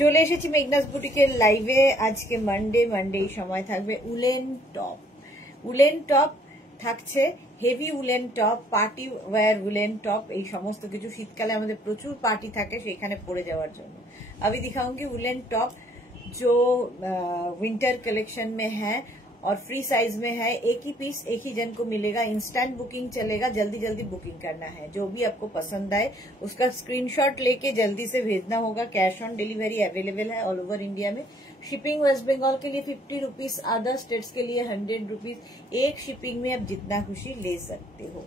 চলে এসেছি মেঘনাস বুটিকের লাইভে। আজকে মানডে সময় থাকবে উলেন টপ থাকছে, heavy woollen top, party wear woollen top, এই সমস্ত কিছু শীতকালে আমাদের প্রচুর পার্টি থাকে সেখানে পরে যাওয়ার জন্য। अभी दिखाऊंगी उलेन टॉप जो विंटर कलेक्शन में है और फ्री साइज में है। एक ही पीस एक ही जन को मिलेगा, इंस्टेंट बुकिंग चलेगा, जल्दी जल्दी बुकिंग करना है। जो भी आपको पसंद आए उसका स्क्रीनशॉट लेके जल्दी से भेजना होगा। कैश ऑन डिलीवरी अवेलेबल है ऑल ओवर इंडिया में। शिपिंग वेस्ट बंगाल के लिए 50 रुपीज, अदर स्टेट्स के लिए 100 रुपीज। एक शिपिंग में आप जितना खुशी ले सकते हो।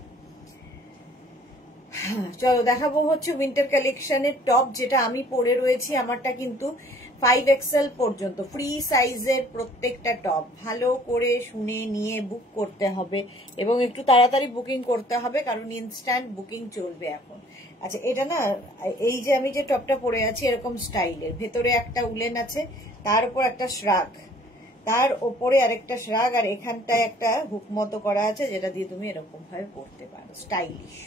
চলো দেখাবো হচ্ছে উইন্টার কালেকশনের টপ, যেটা আমি পরে রয়েছি। আমারটা কিন্তু 5XL পর্যন্ত ফ্রি সাইজের প্রত্যেকটা টপ। ভালো করে শুনে নিয়ে বুক করতে হবে এবং একটু তাড়াতাড়ি বুকিং করতে হবে, কারণ ইনস্ট্যান্ট বুকিং চলবে এখন। আচ্ছা, এটা না, এই যে আমি যে টপটা পরে আছি এরকম স্টাইলের, ভেতরে একটা উলেন আছে, তার উপর একটা শ্রাগ, তার ওপরে আরেকটা শ্রাগ, আর এখানটায় একটা হুক মতো করা আছে, যেটা দিয়ে তুমি এরকম ভাবে পরতে পারো, স্টাইলিশ।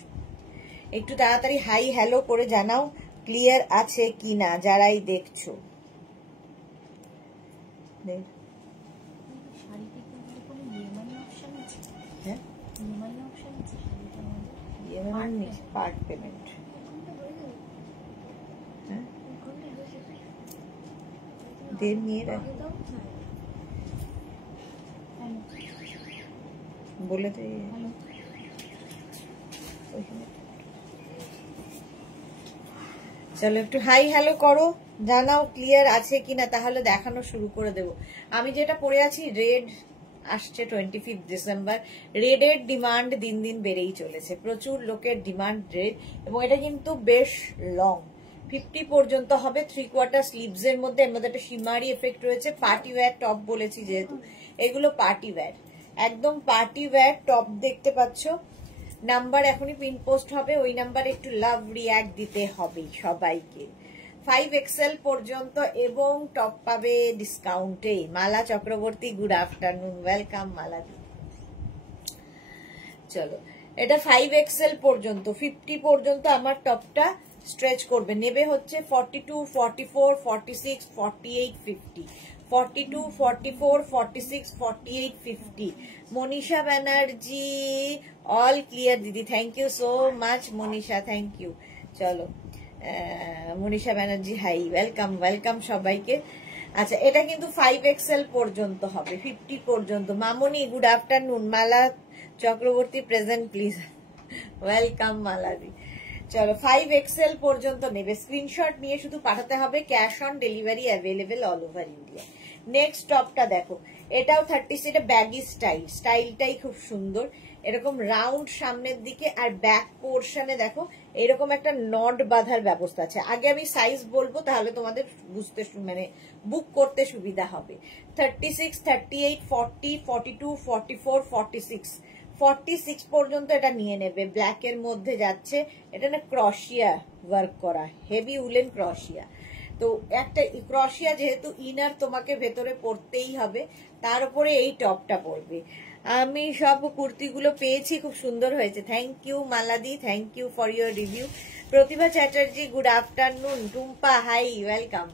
একটু তাড়াতাড়ি হাই হ্যালো করে জানাও ক্লিয়ার আছে কিনা যারাই দেখছো। পার্ট পেমেন্ট নিয়ে বলে তো চলো একটু হাই হ্যালো করো, জানাও ক্লিয়ার আছে কিনা, তাহলে দেখানো শুরু করে দেব। আমি যেটা পরে আছি রেড, আসছে 25 ডিসেম্বর। রেডের ডিমান্ড দিন দিন বেড়েই চলেছে, প্রচুর লোকের ডিমান্ড রেড, এবং এটা কিন্তু বেশ লং, 50 পর্যন্ত হবে। 3/4 স্লিভস এর মধ্যে, এর মধ্যে একটা শিমারি এফেক্ট রয়েছে। পার্টি ওয়্যার টপ বলেছি যেহেতু, এগুলো পার্টি ওয়্যার, একদম পার্টি ওয়্যার টপ দেখতে পাচ্ছ। নাম্বার এখনই পিন পোস্ট হবে, ওই নাম্বারে একটু লাভ রিয়াক্ট দিতে হবে সবাইকে। 5XL পর্যন্ত এবং টপ পাবে ডিসকাউন্টে। মালা চক্রবর্তী, গুড আফটারনুন, ওয়েলকাম মালা। চলো, এটা 5XL পর্যন্ত, 50 পর্যন্ত আমার টপটা স্ট্রেচ করবে। নেবে হচ্ছে 42, 44, 46, 48, 50, 42, 44, 46, 48, 50। মনীষা ব্যানার্জি, অল ক্লিয়ার দিদি, thank you so much Manisha, thank you. চলো, Manisha Banerjee hi, welcome welcome সবাইকে। আচ্ছা, এটা কিন্তু 5XL পর্যন্ত হবে, 50 পর্যন্ত। Mamoni, good afternoon. Mala Chakraborty present please, welcome মালাদি। চলো, 5XL পর্যন্ত নেবে, স্ক্রিনশট নিয়ে শুধু পাঠাতে হবে। Cash on delivery available all over India. Next টপটা দেখো, এটাও 30, এটা ব্যাগি স্টাইল, স্টাইলটাই খুব সুন্দর। এরকম রাউন্ড সামনের দিকে, আর ব্যাক পোর্শনে দেখো এরকম একটা নট বাঁধার ব্যবস্থা আছে। আগে আমি সাইজ বলবো, তাহলে তোমাদের বুঝতে মানে বুক করতে সুবিধা হবে। 36, 38, 40, 42, 44, 46, 46 পর্যন্ত এটা নিয়ে নেবে। ব্ল্যাকের মধ্যে যাচ্ছে, এটা না ক্রশিয়া ওয়ার্ক করা, হেভি উলেন ক্রশিয়া। তো একটা ক্রশিয়া যেহেতু ইনার তোমাকে ভেতরে পরতেই হবে, তার উপরে এই টপটা পরবে। আমি সব কুর্তিগুলো পেয়েছি, খুব সুন্দর হয়েছে। থ্যাংক ইউ মালাদি, thank you for your review. Pratibha Chatterjee, good afternoon. Tumpa, hi, welcome.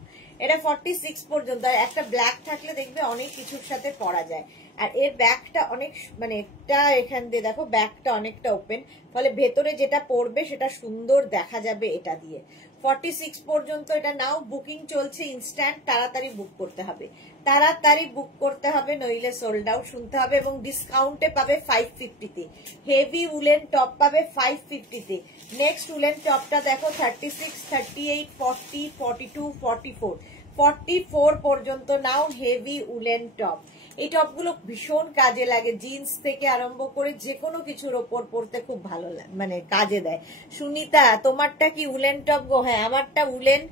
এটা 46 পর্যন্ত, একটা ব্ল্যাক থাকলে দেখবে অনেক কিছুর সাথে পরা যায়। আর এর ব্যাকটা অনেক, মানে একটা এখান দিয়ে দেখো ব্যাকটা অনেকটা ওপেন, ফলে ভেতরে যেটা পরবে সেটা সুন্দর দেখা যাবে এটা দিয়ে। 46 পর্যন্ত এটা নাও, বুকিং চলছে ইনস্ট্যান্ট, তাড়াতাড়ি বুক করতে হবে, তাড়াতাড়ি বুক করতে হবে, নইলে সোল্ড আউট শুনতে হবে। এবং ডিসকাউন্টে পাবে 550-তে। হেভি উলেন টপ পাবে 550-তে। নেক্সট উলেন টপটা দেখো, 36, 38, 40, 42, 44, 44 পর্যন্ত নাও হেভি উলেন টপ। এই টপগুলো ভীষণ কাজে লাগে, জিন্স থেকে আরম্ভ করে যে কোনো কিছুর ওপর পরতে খুব ভালো লাগে, মানে কাজে দেয়। সুনিতা, তোমারটা কি উলেন টপ গো? হ্যাঁ, আমারটা উলেন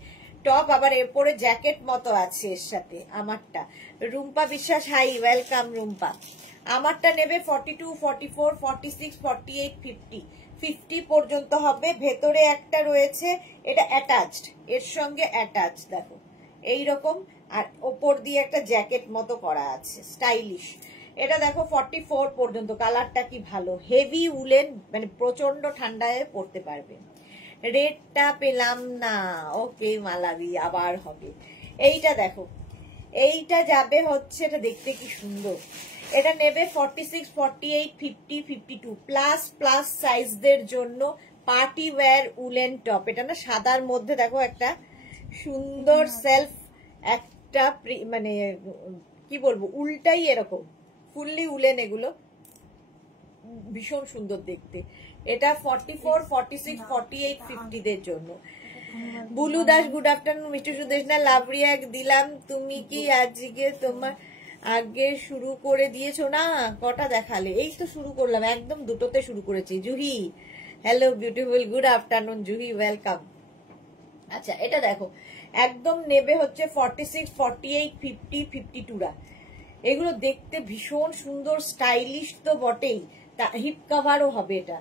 টপ, আবার এরপরে জ্যাকেট মতো আছে এর সাথে আমারটা। রুম্পা বিশ্বাস, হাই, ওয়েলকাম রুম্পা। আমারটা নেবে 42, 44, 46, 48, 50, 50 পর্যন্ত হবে। ভেতরে একটা রয়েছে, এটা অ্যাটাচড, এর সঙ্গে অ্যাটাচ দেখো এইরকম, আর ওপর দিয়ে একটা জ্যাকেট মতো করা আছে, স্টাইলিশ। এটা দেখো 44 পর্যন্ত, কালারটা কি ভালো, হেভি উলেন, মানে প্রচন্ড ঠান্ডায় পরতে পারবে। রেডটা পেলাম না, ওকে মালাদি, আবার হবে। এইটা দেখো, এইটা যাবে হচ্ছে, এটা দেখতে কি সুন্দর, এটা নেবে 46, 48, 50, 52 প্লাস প্লাস সাইজদের জন্য পার্টি ওয়্যার উলেন টপ। এটা না সাদার মধ্যে দেখো একটা সুন্দর সেলফ একটা মানে কি বলবো উল্টাই এরকম ফুললি উলেন, এগুলো ভীষণ সুন্দর দেখতে। এটা 44, 46, 48, 50 দের জন্য। Bulu Das good afternoon. মিষ্টি সুদেশ না লাভ রিয়াক দিলাম। তুমি কি আজকে তোমার আগে শুরু করে দিয়েছো? না, কটা দেখালে? এই তো শুরু করলাম, একদম দুটোতে শুরু করেছি। Juhi hello beautiful, good afternoon Juhi, welcome. আচ্ছা এটা দেখো, একদম নেবে হচ্ছে 46, 48, 50, 52 রা। এগুলো দেখতে ভীষণ সুন্দর, স্টাইলিশ তো বটেই, হিপ কাভারও হবে এটা,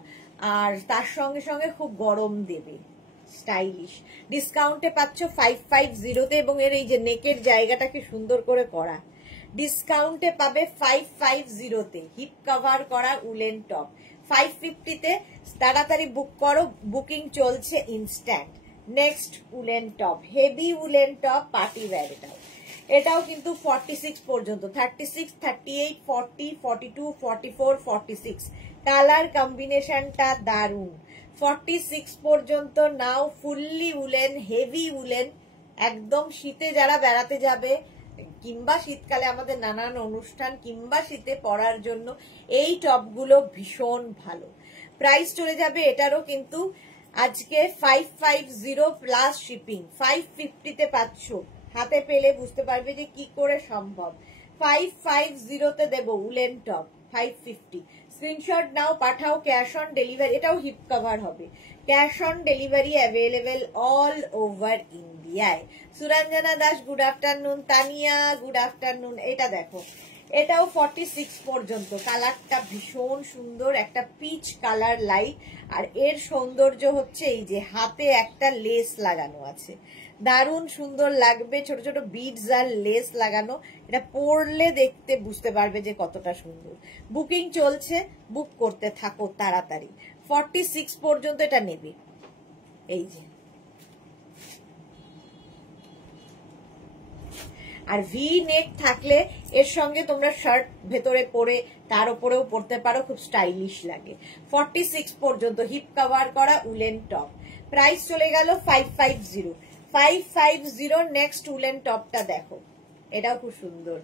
আর তার সঙ্গে সঙ্গে খুব গরম দেবে, স্টাইলিশ। ডিসকাউন্টে পাচ্ছ 550-তে, এবং এর এই যে নেকের জায়গাটাকে সুন্দর করে করা, ডিসকাউন্টে পাবে 550-তে হিপ কাভার করা উলেন টপ। 550-তে তাড়াতাড়ি বুক করো, বুকিং চলছে instant. Next woollen top, heavy woollen top party wire. এটাও কিন্তু 46 পর্যন্ত, 36, 38, 40, 42, 44, 46 কালার কম্বিনেশনটা দারুন। 46 পর্যন্ত নাও, ফুললি উলেন, হেভি উলেন, একদম শীতে যারা বেড়াতে যাবে কিংবা শীতকালে আমাদের নানান অনুষ্ঠান কিংবা শীতে পরার জন্য এই টপগুলো ভীষণ ভালো। প্রাইস চলে যাবে এটারও কিন্তু আজকে 550 প্লাস শিপিং। 550-তে পাচ্ছ, হাতে পেলে বুঝতে পারবে যে কি করে সম্ভব। 550-তে দেবো উলেন টপ 550। স্ক্রিনশট নাও, পাঠাও, ক্যাশ অন ডেলিভারি। এটাও হিপ কভার হবে, cash on delivery available all over ইন্ডিয়ায়। Suranjana Das good afternoon. Tania good afternoon. এটা দেখো, এটাও 46 পর্যন্ত, কালারটা ভীষণ সুন্দর, একটা পিচ কালার লাইট, আর এর সৌন্দর্য হচ্ছে এই যে হাতে একটা লেস লাগানো আছে, দারুণ সুন্দর লাগবে, ছোট ছোট বিডস আর লেস লাগানো। এটা পরলে দেখতে বুঝতে পারবে যে কতটা সুন্দর। বুকিং চলছে, বুক করতে থাকো তাড়াতাড়ি। 46 পর্যন্ত এটা নেবে। এই যে, আর ভি নেক থাকলে এর সঙ্গে তোমরা শার্ট ভেতরে পরে তার উপরেও পরতে পারো, খুব স্টাইলিশ লাগে। 46 পর্যন্ত হিপ কভার করা উলেন টপ। প্রাইস চলে গেল 550। 550 নেক্সট উলেন টপটা দেখো, এটাও খুব সুন্দর।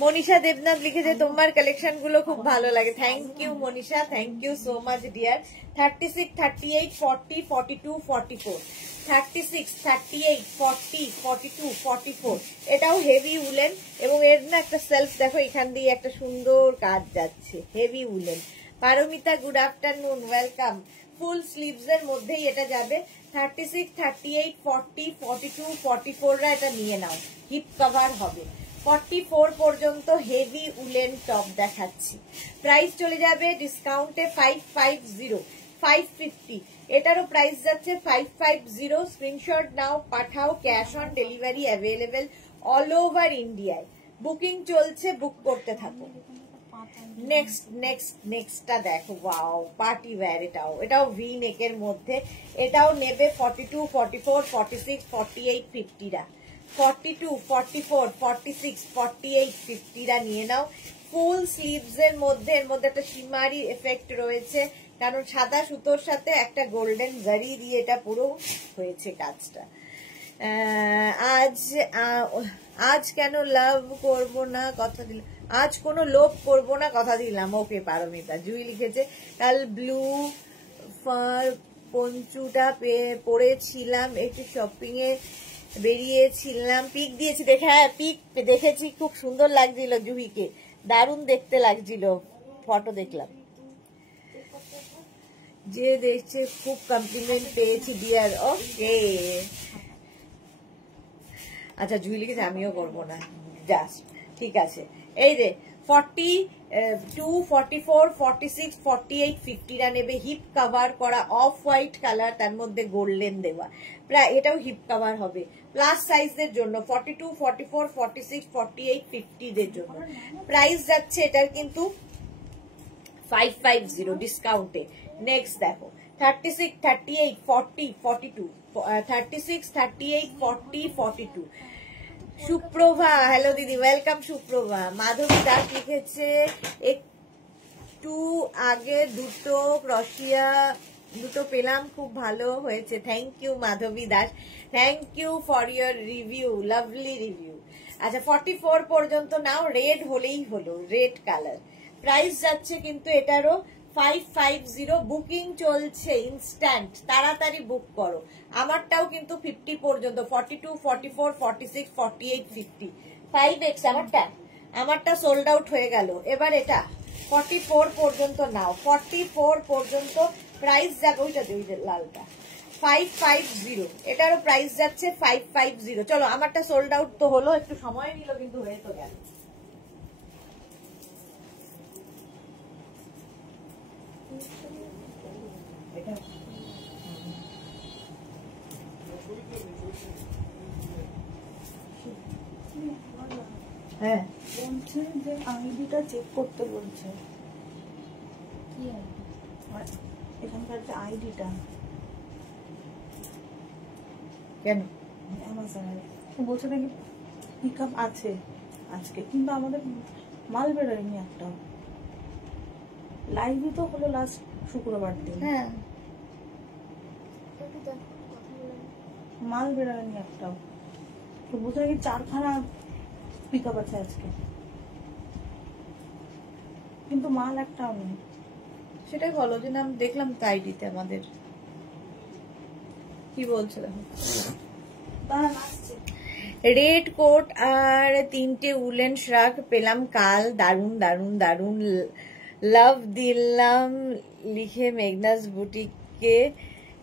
মনীষা দেবনাথ লিখেছে তোমার কালেকশন গুলো খুব ভালো লাগে। Thank you Manisha, thank you so much dear. 36, 38, 40, 42, 44, 36, 38, 40, 42, 44 এটাও হেভি উলেন, এবং এর না একটা সেলফ দেখো, এখান দিয়ে একটা সুন্দর কাজ যাচ্ছে, heavy woollen. Paramita good afternoon, welcome. Full sleeves এর মধ্যেই এটা যাবে। 36, 38, 40, 42, 44 রা এটা নিয়ে নাও, হিপ কভার হবে। 44 পর্যন্ত হেভি উলেন টপ দেখাচ্ছি। প্রাইস চলে যাবে ডিসকাউন্টে 550, 550। এটারও প্রাইস যাচ্ছে 550। স্ক্রিনশট নাও, পাঠাও, cash on delivery available all over ইন্ডিয়ায়। বুকিং চলছে, বুক করতে থাকো। নেক্সটটা দেখো, ওয়াও পার্টি ওয়্যার। এটাও ভি নেকের মধ্যে, এটাও নেবে 42, 44, 46, 48, 50 রা। 42, 44, 46, 48, 50 রা নিয়ে নাও। ফুল স্লিভস এর মধ্যে, এর মধ্যে একটা শিমারি এফেক্ট রয়েছে, কারণ সাদা সুতোর সাথে একটা গোল্ডেন জারি দিয়ে এটা পুরো হয়েছে কাজটা। আজ কেন লাভ করব না কথা দিলাম, আজ কোনো লোভ করবো না কথা দিলাম। ওকে পারমিতা। জুই লিখেছে কাল ব্লু ফার পঞ্চুটা পরেছিলাম, একটু শপিং এ বেরিয়েছিলাম, পিক দিয়েছি দেখে। হ্যাঁ পিক দেখেছি, খুব সুন্দর লাগছিল জুহিকে, দারুণ দেখতে লাগছিল, ফটো দেখলাম। যে দেখছে খুব কমপ্লিমেন্ট পেয়েছি ডিয়ার। ওকে আচ্ছা, জুই লিখেছে আমিও করবো না, জাস্ট ঠিক আছে। এই যে 42, 44, 46, 48, 50 রা নেবে, হিপ কভার করা অফ হোয়াইট কালার, তার মধ্যে গোল্ডেন দেওয়া, প্রায় এটাও হিপ কভার হবে। প্লাস সাইজদের জন্য 42, 44, 46, 48, 50 দের জন্য। প্রাইস যাচ্ছে এটার কিন্তু 550 ডিসকাউন্টে। নেক্সট দেখো 36, 38, 40, 42, 36, 38, 40, 42 সুপ্রভা, হ্যালো দিদি, ওয়েলকাম সুপ্রভা। মাধবী দাস লিখেছে একটু আগে দুটো ক্রশিয়া দুটো পেলাম, খুব ভালো হয়েছে। Thank you Madhabi Das, thank you for your review, lovely review. আচ্ছা 44 পর্যন্ত নাও, রেড হলেই হলো, রেড কালার। প্রাইস যাচ্ছে কিন্তু এটারও 550, বুকিং চলছে ইনস্ট্যান্ট, তাড়াতাড়ি বুক করো। আমারটাও কিন্তু 50 পর্যন্ত, 42, 44, 46, 48, 50, 5x আমারটা সোল্ড আউট হয়ে গেল। এবার এটা 44 পর্যন্ত নাও, 44 পর্যন্ত প্রাইস যাবে, ওইটা লালটা 550, এটারও প্রাইস যাচ্ছে 550। চলো, আমারটা সোল্ড আউট তো হলো, একটু সময় নিল কিন্তু হয়ে তো গেল। হ্যাঁ বলছে যে আইডিটা চেক করতে বলছে, এখানকার যে আইডিটা কেন অ্যামাজনের বলছে নাকি পিক আপ আছে আজকে, কিন্তু আমাদের মাল বেরোয়নি একটাও। লাইভই তো হলো লাস্ট শুক্রবার দিন, হ্যাঁ মাল বেরোয়নি একটাও। তো বলছে নাকি 4খানা পিক আপ আছে আজকে, কিন্তু মাল একটাও নেই। সেটাই বলো যে নাম দেখলাম তো আইডিতে আমাদের কি বলছে দেখো। রেড কোট আর 3টে উলেন শ্রাগ পেলাম কাল, দারুন দারুন দারুন, লাভ দিলাম লিখে মেঘনাস বুটিককে,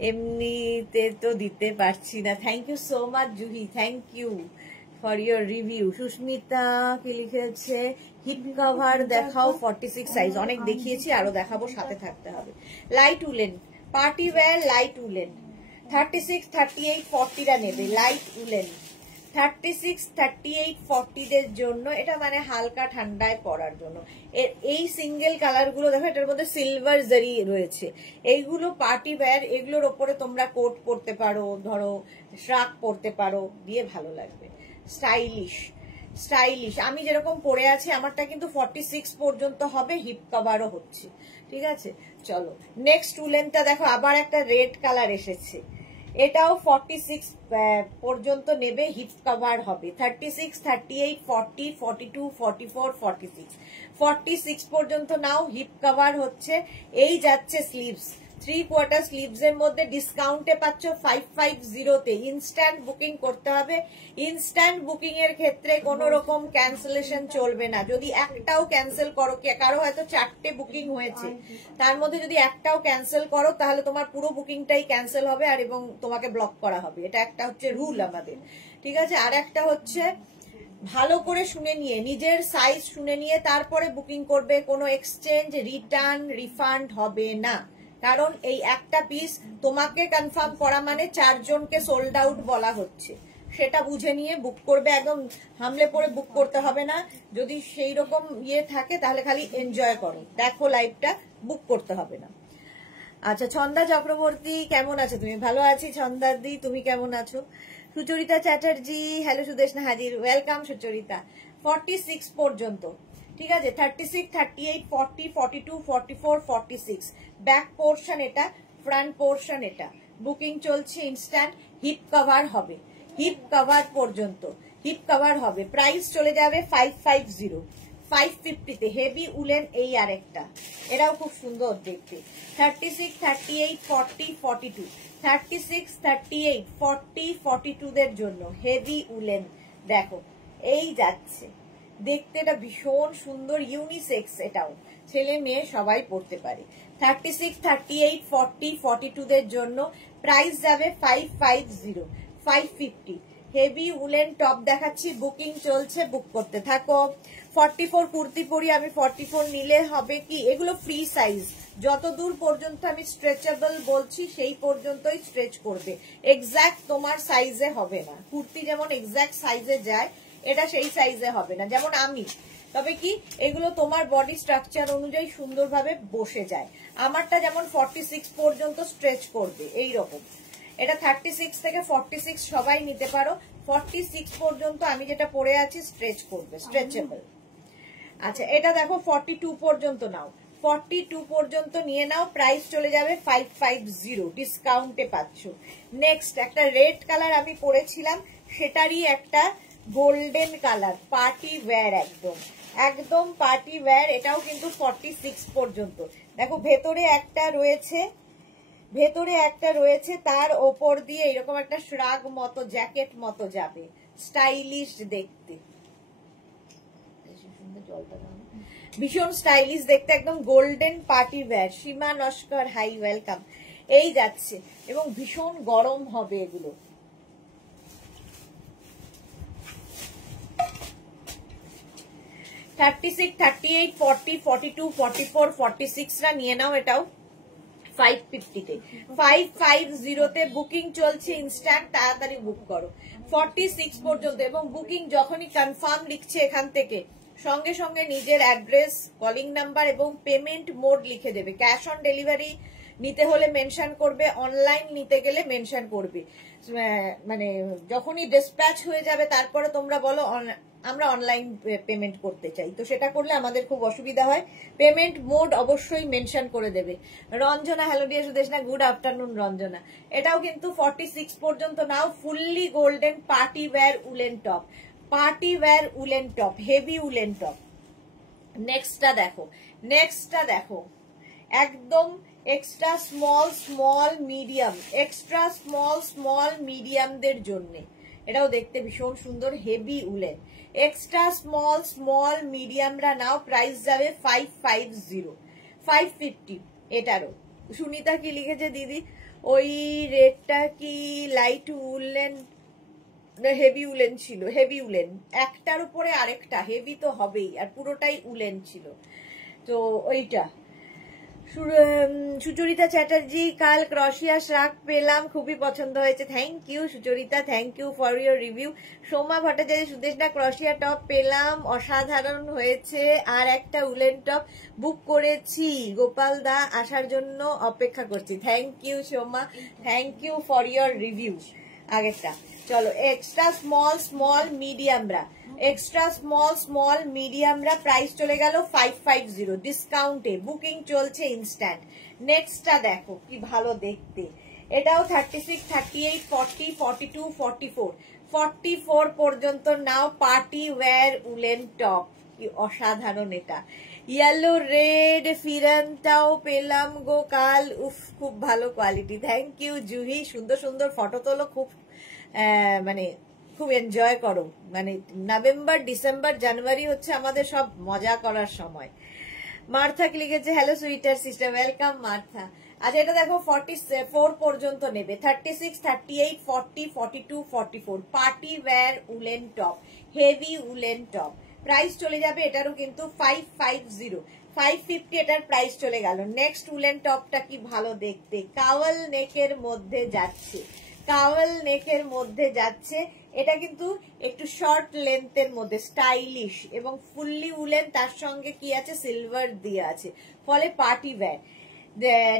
এমনিতে তো দিতে পারছি না। Thank you so much Juhi, thank you for your review. Susmita কি লিখেছে, হিপ কভার দেখাও 46 সাইজ, অনেক দেখিয়েছি, আরো দেখাবো, সাথে থাকতে হবে। Light woollen, party wear light woollen, 36, 38, 40টা নেবে। লাইট উলেন 36, 38, 40 দের জন্য, এটা মানে হালকা ঠান্ডায় পরার জন্য। এই সিঙ্গেল কালার গুলো দেখো, এটার মধ্যে সিলভার জারি রয়েছে, এইগুলো পার্টি ওয়্যার, এগুলোর ওপরে তোমরা কোট পরতে পারো, ধরো শ্রাক পরতে পারো, দিয়ে ভালো লাগবে, স্টাইলিশ স্টাইলিশ। আমি যেরকম পরে আছি, আমারটা কিন্তু 46 পর্যন্ত হবে, হিপ কভারও হচ্ছে, ঠিক আছে। চলো নেক্সট উলেনটা দেখো, আবার একটা রেড কালার এসেছে, এটাও 46 পর্যন্ত নেবে, হিপ কভার হবে। 36, 38, 40, 42, 44, 46, 46 পর্যন্ত নাও, হিপ কভার হচ্ছে। এই যাচ্ছে স্লিভস, 3/4 স্লিভস এর মধ্যে ডিসকাউন্টে পাচ্ছ 550-তে। ইনস্ট্যান্ট বুকিং করতে হবে, ইনস্ট্যান্ট বুকিং এর ক্ষেত্রে কোনো রকম ক্যান্সেলেশন চলবে না। যদি একটাও ক্যান্সেল করো, কারো হয়তো 4টে বুকিং হয়েছে, তার মধ্যে যদি একটাও ক্যান্সেল করো, তাহলে তোমার পুরো বুকিংটাই ক্যান্সেল হবে, আর এবং তোমাকে ব্লক করা হবে। এটা একটা হচ্ছে রুল আমাদের, ঠিক আছে। আর একটা হচ্ছে ভালো করে শুনে নিয়ে, নিজের সাইজ শুনে নিয়ে তারপরে বুকিং করবে, কোনো এক্সচেঞ্জ, রিটার্ন, রিফান্ড হবে না। কারণ এই একটা পিস তোমাকে কনফার্ম করা মানে 4 জনকে সোল্ড আউট বলা হচ্ছে, সেটা বুঝে নিয়ে বুক করবে। একদম হামলে পড়ে বুক করতে হবে না। যদি সেই রকম ইয়ে থাকে তাহলে খালি এনজয় করো, দেখো লাইভটা, বুক করতে হবে না। আচ্ছা ছন্দা চক্রবর্তী কেমন আছো তুমি? ভালো আছি ছন্দাদি, তুমি কেমন আছো? সুচরিতা চ্যাটার্জি, হ্যালো সুদেশনা হাজির, ওয়েলকাম সুচরিতা। 46 পর্যন্ত, ঠিক আছে। 36, 38, 40, 42, 44, 46 ব্যাক পোর্শন এটা, ফ্রন্ট পোর্শন এটা। বুকিং চলছে ইনস্ট্যান্ট, হিপ কভার হবে, হিপ কভার পর্যন্ত হিপ কভার হবে। প্রাইস চলে যাবে 550, 550-তে। হেভি উলেন এই আরেকটা, এটাও খুব সুন্দর দেখতে। 36, 38, 40, 42, 36, 38, 40, 42 দের জন্য হেভি উলেন। দেখো এই যাচ্ছে দেখতে, এটা ভীষণ সুন্দর, ইউনিসেক্স, এটাও ছেলে মেয়ে সবাই পড়তে পারে। 36, 38, 40, 42 দের জন্য প্রাইস যাবে 550, 550। হেভি উলেন টপ দেখাচ্ছি, বুকিং চলছে, বুক করতে থাকো। 44 কুর্তি পরি আমি, 44 নিলে হবে কি, এগুলো ফ্রি সাইজ, যতদূর পর্যন্ত আমি স্ট্রেচেবল বলছি সেই পর্যন্তই স্ট্রেচ করবে, এক্সাক্ট তোমার সাইজে হবে না। কুর্তি যেমন এক্সাক্ট সাইজে যায়, এটা সেই সাইজে হবে না, যেমন আমি। তবে কি এগুলো তোমার বডি স্ট্রাকচার অনুযায়ী সুন্দরভাবে বসে যায়। আমারটা যেমন 46 পর্যন্ত স্ট্রেচ করবে, এই রকম। এটা 36 থেকে 46 সবাই নিতে পারো, 46 পর্যন্ত আমি যেটা পরে আছি স্ট্রেচ করবে, স্ট্রেচেবল। আচ্ছা এটা দেখো 42 পর্যন্ত নাও, 42 পর্যন্ত নিয়ে নাও, প্রাইস চলে যাবে 550, ডিসকাউন্টে পাচ্ছ। নেক্সট একটা রেড কালার আমি পরেছিলাম, সেটারই একটা গোল্ডেন কালার, পার্টি ওয়্যার, একদম একদম পার্টি ওয়্যার। এটাও কিন্তু 46 পর্যন্ত। দেখো ভেতরে একটা রয়েছে, ভেতরে একটা রয়েছে, তার ওপর দিয়ে এরকম একটা শ্রাগ মতো জ্যাকেট মতো যাবে, স্টাইলিশ দেখতে, ভীষণ স্টাইলিশ দেখতে, একদম গোল্ডেন পার্টি ওয়্যার। সীমা নস্কর, হাই ওয়েলকাম। এই যাচ্ছে এবং ভীষণ গরম হবে এগুলো। 36, 38, 40, 42, 44, 46 রা নিয়ে নাও। এটাও 550 তে, 550 তে বুকিং চলছে, ইনস্ট্যান্ট তাড়াতাড়ি বুক করো 46 পর্যন্ত। এবং বুকিং যখনই কনফার্ম লিখছে এখান থেকে, সঙ্গে সঙ্গে নিজের অ্যাড্রেস, কলিং নাম্বার এবং পেমেন্ট মোড লিখে দেবে। ক্যাশ অন ডেলিভারি নিতে হলে মেনশন করবে, অনলাইন নিতে গেলে মেনশন করবে। মানে যখনই ডিসপ্যাচ হয়ে যাবে তারপরে তোমরা বলো আমরা অনলাইন পেমেন্ট করতে চাই, তো সেটা করলে আমাদের খুব অসুবিধা হয়। পেমেন্ট মোড অবশ্যই মেনশন করে দেবে। Ranjana, hello dear Sudeshna, good afternoon Ranjana. এটাও কিন্তু 46 পর্যন্ত নাও, fully golden party wear woollen top, party wear woollen top, heavy woollen top. নেক্সটটা দেখো, নেক্সটটা দেখো, একদম extra small small medium, extra small small মিডিয়ামদের জন্য। এটাও দেখতে ভীষণ সুন্দর, heavy woollen. Extra small small মিডিয়ামরা নাও, প্রাইস যাবে 550, 550 এটারও। সুনিতা কি লিখেছে দিদি, ওই রেডটা কি লাইট উলেন, হেভি উলেন ছিল, হেভি উলেন, একটার উপরে আরেকটা হেভি তো হবেই, আর পুরোটাই উলেন ছিল, তো ওইটা। সুচরিতা চ্যাটার্জি, কাল ক্রশিয়া শ্রাগ পেলাম, খুবই পছন্দ হয়েছে, thank you Sucharita, thank you for your review. Soma Bhattacharya, Sudeshna ক্রশিয়া টপ পেলাম, অসাধারণ হয়েছে, আর একটা উলেন টপ বুক করেছি, গোপাল দা আসার জন্য অপেক্ষা করছি। Thank you Soma, thank you for your review. আগেরটা চলো, এক্সট্রা স্মল স্মল মিডিয়ামরা, এক্সট্রা স্মল স্মল মিডিয়ামরা প্রাইস চলে গেল 550, ডিসকাউন্টে, বুকিং চলছে ইনস্ট্যান্ট। নেক্সটটা দেখো কি ভালো দেখতে, এটাও 36, 38, 40, 42, 44, 44 পর্যন্ত নাও, পার্টি ওয়্যার উলেন টপ, কি অসাধারণ এটা। ইয়েলো রেড ফিরানটাও পেলাম গো কাল, উফ খুব ভালো কোয়ালিটি, থ্যাংক ইউ জুহি। সুন্দর সুন্দর ফটো তোলো, খুব মানে খুব এনজয় করো, মানে নভেম্বর ডিসেম্বর জানুয়ারি হচ্ছে আমাদের সব মজা করার সময়। মার্থা লিখেছে, hello sweeter sister, welcome Martha. আচ্ছা এটা দেখো 44 পর্যন্ত নেবে, 36, 38, 40, 42, 44, party wear woollen top, heavy woollen top, price চলে যাবে এটারও কিন্তু 550, 550 এটার প্রাইস চলে গেল। নেক্সট উলেন টপটা কি ভালো দেখতে, কাওয়াল নেকের মধ্যে যাচ্ছে, কাওয়াল নেকের মধ্যে যাচ্ছে। এটা কিন্তু একটু শর্ট লেন্থের মধ্যে, স্টাইলিশ এবং ফুললি উলেন, তার সঙ্গে কি আছে, সিলভার দিয়ে আছে, ফলে পার্টি ওয়্যার।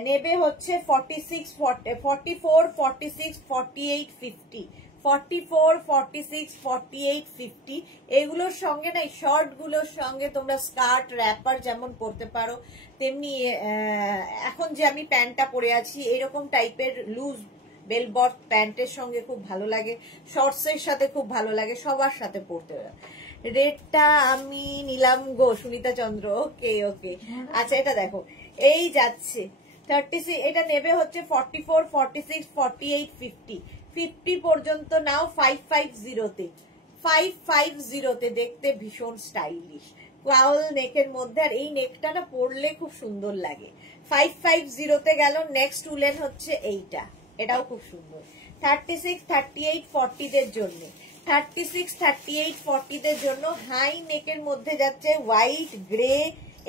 নেবে হচ্ছে 46, 44, 46, 48, 50, 44, 46, 48, 50। এগুলোর সঙ্গে না, শর্ট গুলোর সঙ্গে তোমরা স্কার্ট র্যাপার যেমন পরতে পারো, তেমনি এখন যে আমি প্যান্টটা পরে আছি এরকম টাইপের লুজ বেলবট প্যান্টের সঙ্গে খুব ভালো লাগে, শর্টস এর সাথে খুব ভালো লাগে, সবার সাথে পরতে। রেডটা আমি নিলাম গো, সুনিতা চন্দ্র, ওকে ওকে। আচ্ছা এটা দেখো, এই যাচ্ছে 36, এটা নেবে হচ্ছে 44, 46, 48, 50, 50 পর্যন্ত নাও, 550 তে, 550 তে, দেখতে ভীষণ স্টাইলিশ, কাউল নেকের মধ্যে, আর এই নেকটা না পরলে খুব সুন্দর লাগে। 550 তে গেল। নেক্সট উলেন হচ্ছে এইটা, এটাও খুব সুন্দর, 36, 38, 40 দের জন্য, 36, 38, 40 দের জন্য হাই নেকের মধ্যে যাচ্ছে, হোয়াইট গ্রে,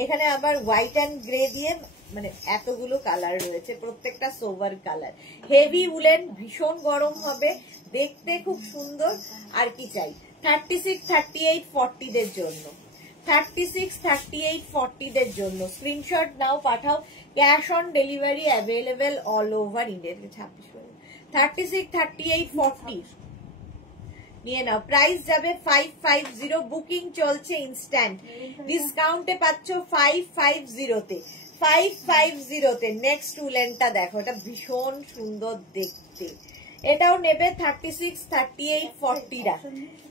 এখানে আবার হোয়াইট অ্যান্ড গ্রে দিয়ে, মানে এতগুলো কালার রয়েছে, প্রত্যেকটা সোভার কালার, হেভি উলেন, ভীষণ গরম হবে, দেখতে খুব সুন্দর, আর কি চাই। 36, 38, 40 দের জন্য, 36, 38, 40 দের জন্য স্ক্রিনশট নাও, পাঠাও, cash on delivery available all over India. 36, 38, 40, নিয়ে নাও। প্রাইস যাবে 550, বুকিং চলছে ইনস্ট্যান্ট, ডিসকাউন্টে পাচ্ছ 550 তে, 550 তে। নেক্সট উলেনটা দেখো, এটা ভীষণ সুন্দর দেখতে, এটাও নেবে 36, 38, 40টা,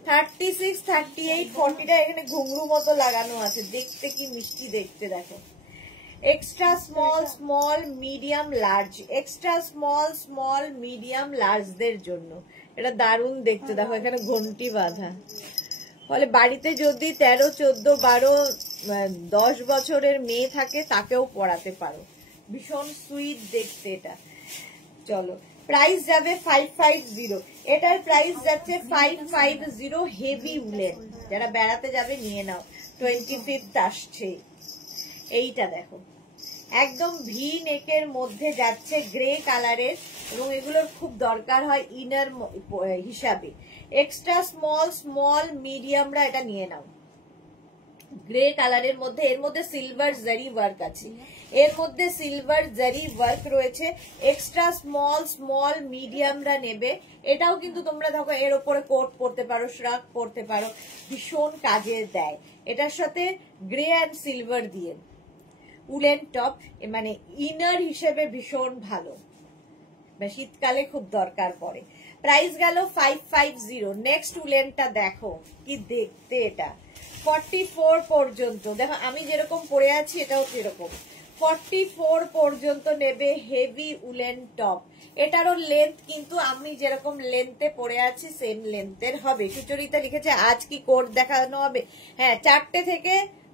36, 38, 40টা। এখানে ঘুংরু মতো লাগানো আছে, দেখতে কি মিষ্টি দেখতে দেখো। Extra small, small, medium, large, extra small, small, medium, লার্জদের জন্য এটা দারুণ দেখতে দেখো। এখানে ঘন্টি বাঁধা, ফলে বাড়িতে যদি 13, 14, 12, 10 বছরের মেয়ে থাকে তাকেও পড়াতে পারো, ভীষণ সুইট দেখতে এটা। চলো, প্রাইস যাবে 550, এটার প্রাইস যাচ্ছে 550, হেভি উলেন। যারা বেড়াতে যাবে নিয়ে নাও, 25th আসছে। এইটা দেখো, একদম ভি নেকের মধ্যে যাচ্ছে, গ্রে কালারের, এবং এগুলোর খুব দরকার হয় ইনার হিসাবে। এক্সট্রা স্মল, স্মল, মিডিয়ামরা এটা নিয়ে নাও। গ্রে কালারের মধ্যে, এর মধ্যে সিলভার জারি ওয়ার্ক আছে, এর মধ্যে সিলভার জারি ওয়ার্ক রয়েছে। এক্সট্রা স্মল, স্মল, মিডিয়ামরা নেবে। এটাও কিন্তু তোমরা দেখো এর উপরে কোট পরতে পারো, শ্রাগ পরতে পারো, ভীষণ কাজে দেয়। এটার সাথে গ্রে অ্যান্ড সিলভার দিয়ে উলেন টপ, মানে ইনার হিসেবে ভীষণ ভালো, শীতকালে খুব দরকার পড়ে। প্রাইস গেল 550। নেক্সট উলেনটা দেখো কি দেখতে, এটা 44 পর্যন্ত। দেখো আমি যেরকম পরে আছি এটাও সেরকম, 44 পর্যন্ত নেবে, হেভি উলেন টপ। এটারও লেন্থ কিন্তু আমি যেরকম লেন্থে পরে আছি সেম লেন্থের হবে। সুচরিতা লিখেছে আজ কি কোট দেখানো হবে? হ্যাঁ, 4টে থেকে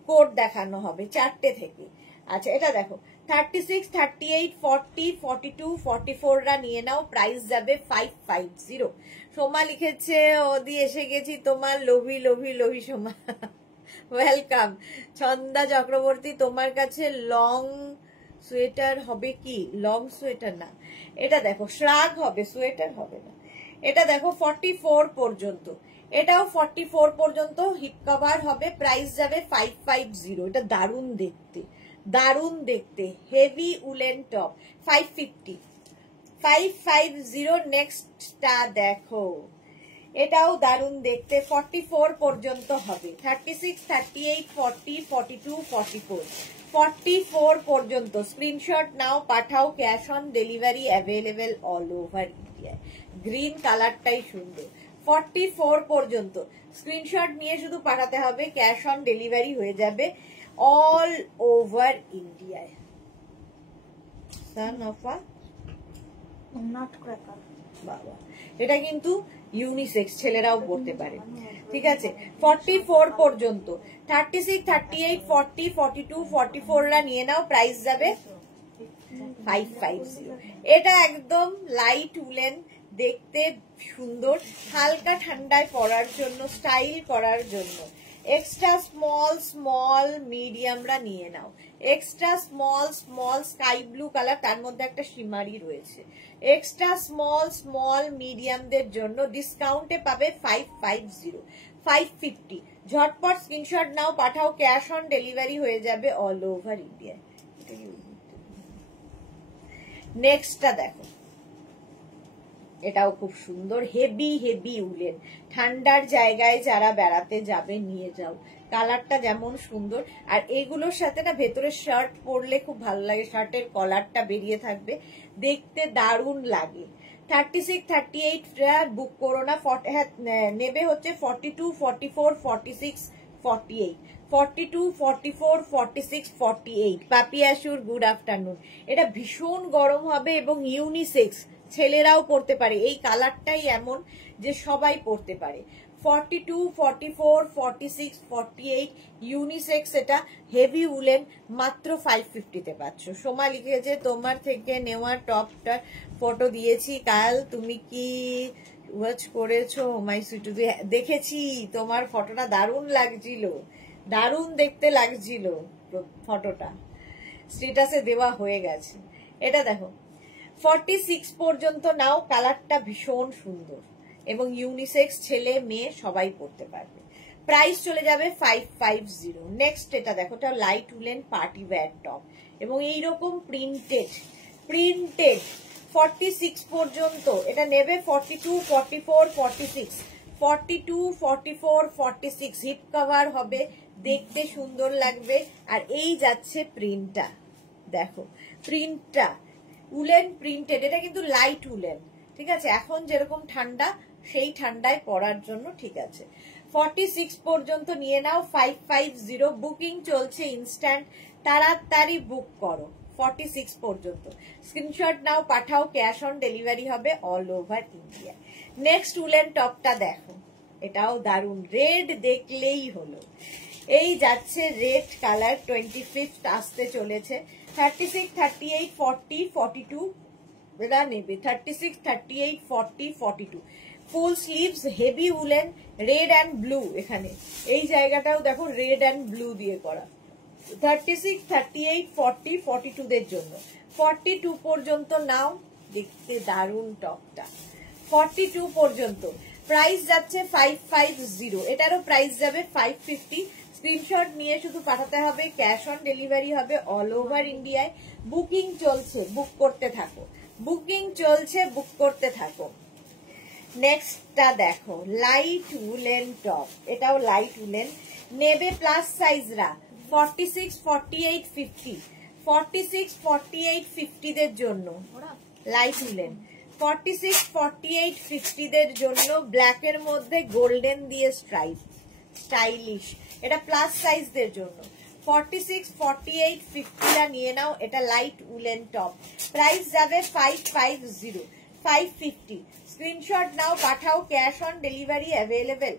কোট দেখানো হবে, 4টে থেকে। আচ্ছা, এটা দেখো 36, 38, 40, 42, 44রা নিয়ে নাও। প্রাইস যাবে 550। সোমা লিখেছে ওদি এসে গেছি তোমার, লোভি লোভি লোভি সোমা, ওয়েলকাম। ছন্দা চক্রবর্তী, তোমার কাছে লং সোয়েটার হবে কি? লং সোয়েটার না, এটা দেখো শ্রাগ হবে, সোয়েটার হবে না। এটা দেখো 44 পর্যন্ত, এটাও 44 পর্যন্ত হিপ কভার হবে। প্রাইস যাবে 550। এটা দারুণ দেখতে, দারুণ দেখতে, হেভি উলেন টপ, 550, 550। নেক্সটটা দেখো, এটাও দারুণ দেখতে, 44 পর্যন্ত হবে। 36, 38, 40, 42, 44, 44 পর্যন্ত। স্ক্রিনশট নাও, পাঠাও, cash on delivery available all over India. Green কালারটাই সুন্দর। 44 পর্যন্ত স্ক্রিনশট নিয়ে শুধু পাঠাতে হবে, ক্যাশ অন ডেলিভারি হয়ে যাবে অল ওভার ইন্ডিয়ায়। Son of a nut cracker, বাবা, এটা কিন্তু ইউনিসেক্স, ছেলেরাও পড়তে পারে, ঠিক আছে। 44 পর্যন্ত, 36, 38, 40, 42, 44রা নিয়ে নাও। প্রাইস যাবে 550। এটা একদম লাইট উলেন, দেখতে সুন্দর, হালকা ঠান্ডায় পরার জন্য, স্টাইল করার জন্য। এক্সট্রা স্মল, স্মল, মিডিয়ামরা নিয়ে নাও। Extra small, small, sky blue colour, তার মধ্যে একটা শিমারি রয়েছে। এক্সট্রা স্মল, স্মল, মিডিয়ামদের জন্য ডিসকাউন্টে পাবে 550, 550। ঝটপট স্ক্রিনশট নাও, পাঠাও, ক্যাশ অন ডেলিভারি হয়ে যাবে অল ওভার ইন্ডিয়া। নেক্সটটা দেখো, এটাও খুব সুন্দর, হেভি হেভি উলেন। ঠান্ডার জায়গায় যারা বেড়াতে যাবে নিয়ে যাও, কালারটা যেমন সুন্দর। আর এগুলোর সাথে না ভেতরে শার্ট পরলে খুব ভালো লাগে, শার্টের কলারটা বেরিয়ে থাকবে, দেখতে দারুণ লাগে। 36, 38 বুক করো না, নেবে হচ্ছে 42, 44, 46, 48, 42, 44, 46, 48। পাপিয়াসুর গুড আফটারনুন। এটা ভীষণ গরম হবে এবং ইউনিসেক্স, ছেলেরাও পড়তে পারে, এই কালারটাই এমন যে সবাই পড়তে পারে। 42, 44, 46, 48 ইউনিসেক্স, এটা হেভি উলেন, মাত্র 550 পাচ্ছ। সোমা লিখেছে তোমার থেকে নেওয়া টপটার ফটো দিয়েছি কাল, তুমি কি ওয়াচ করেছো? মাই সুইটু, দেখেছি, তোমার ফটোটা দারুণ লাগছিল, দারুণ দেখতে লাগছিল ফটোটা, স্ট্যাটাসে দেওয়া হয়ে গেছে। এটা দেখো 46 পর্যন্ত নাও, কালারটা ভীষণ সুন্দর এবং ইউনিসেক্স, ছেলে মেয়ে সবাই পড়তে পারবে। প্রাইস চলে যাবে 550। নেক্সট এটা দেখো, এটা light woollen party wire top এবং এইরকম প্রিন্টেড, 46 পর্যন্ত। এটা নেবে 42, 44, 46, 42, 44, 46 হিপ কভার হবে, দেখতে সুন্দর লাগবে। আর এই যাচ্ছে প্রিন্টটা, দেখো প্রিন্টটা উলেন প্রিন্টেড, এটা কিন্তু লাইট উলেন, ঠিক আছে? এখন যেরকম ঠান্ডা সেই ঠান্ডায় পরার জন্য ঠিক আছে। 46 পর্যন্ত নিয়ে নাও, 550 বুকিং চলছে ইনস্ট্যান্ট, তাড়াতাড়ি বুক করো। 46 পর্যন্ত স্ক্রিনশট নাও, পাঠাও, ক্যাশ অন ডেলিভারি হবে all over India. Next woollen টপটা দেখো, এটাও দারুন, রেড দেখলেই হলো। এই যাচ্ছে রেড কালার, 25 আসতে চলেছে। 36, 38, 40, 42 এরা নেবে। 36, 38, 40, 42 ফুল sleeves, heavy woollen, red and blue. এখানে এই জায়গাটাও দেখো রেড অ্যান্ড ব্লু দিয়ে করা। 36, 38, 40, 42 দের জন্য। 42 পর্যন্ত নাও, দেখতে দারুন টপটা। 42 পর্যন্ত প্রাইস যাচ্ছে 550, এটারও প্রাইস যাবে 550। স্ক্রিনশট নিয়ে শুধু পাঠাতে হবে, ক্যাশ অন ডেলিভারি হবে অল ওভার ইন্ডিয়ায়। বুকিং চলছে, বুক করতে থাকো, বুকিং চলছে, বুক করতে থাকো। নেক্সটটা দেখো, লাইট উলেন টপ, এটাও লাইট উলেন, নেবে প্লাস সাইজরা 46, 48, 50, 46, 48, 50 দের জন্য লাইট উলেন। 46, 48, 50 দের জন্য ব্ল্যাক এর মধ্যে গোল্ডেন দিয়ে স্ট্রাইপ, স্টাইলিশ, এটা প্লাস সাইজদের জন্য। 46, 48, 50 নিয়ে নাও, এটা লাইট উলেন টপ, প্রাইস যাবে 550, 550। স্ক্রিনশট নাও, পাঠাও, cash on delivery available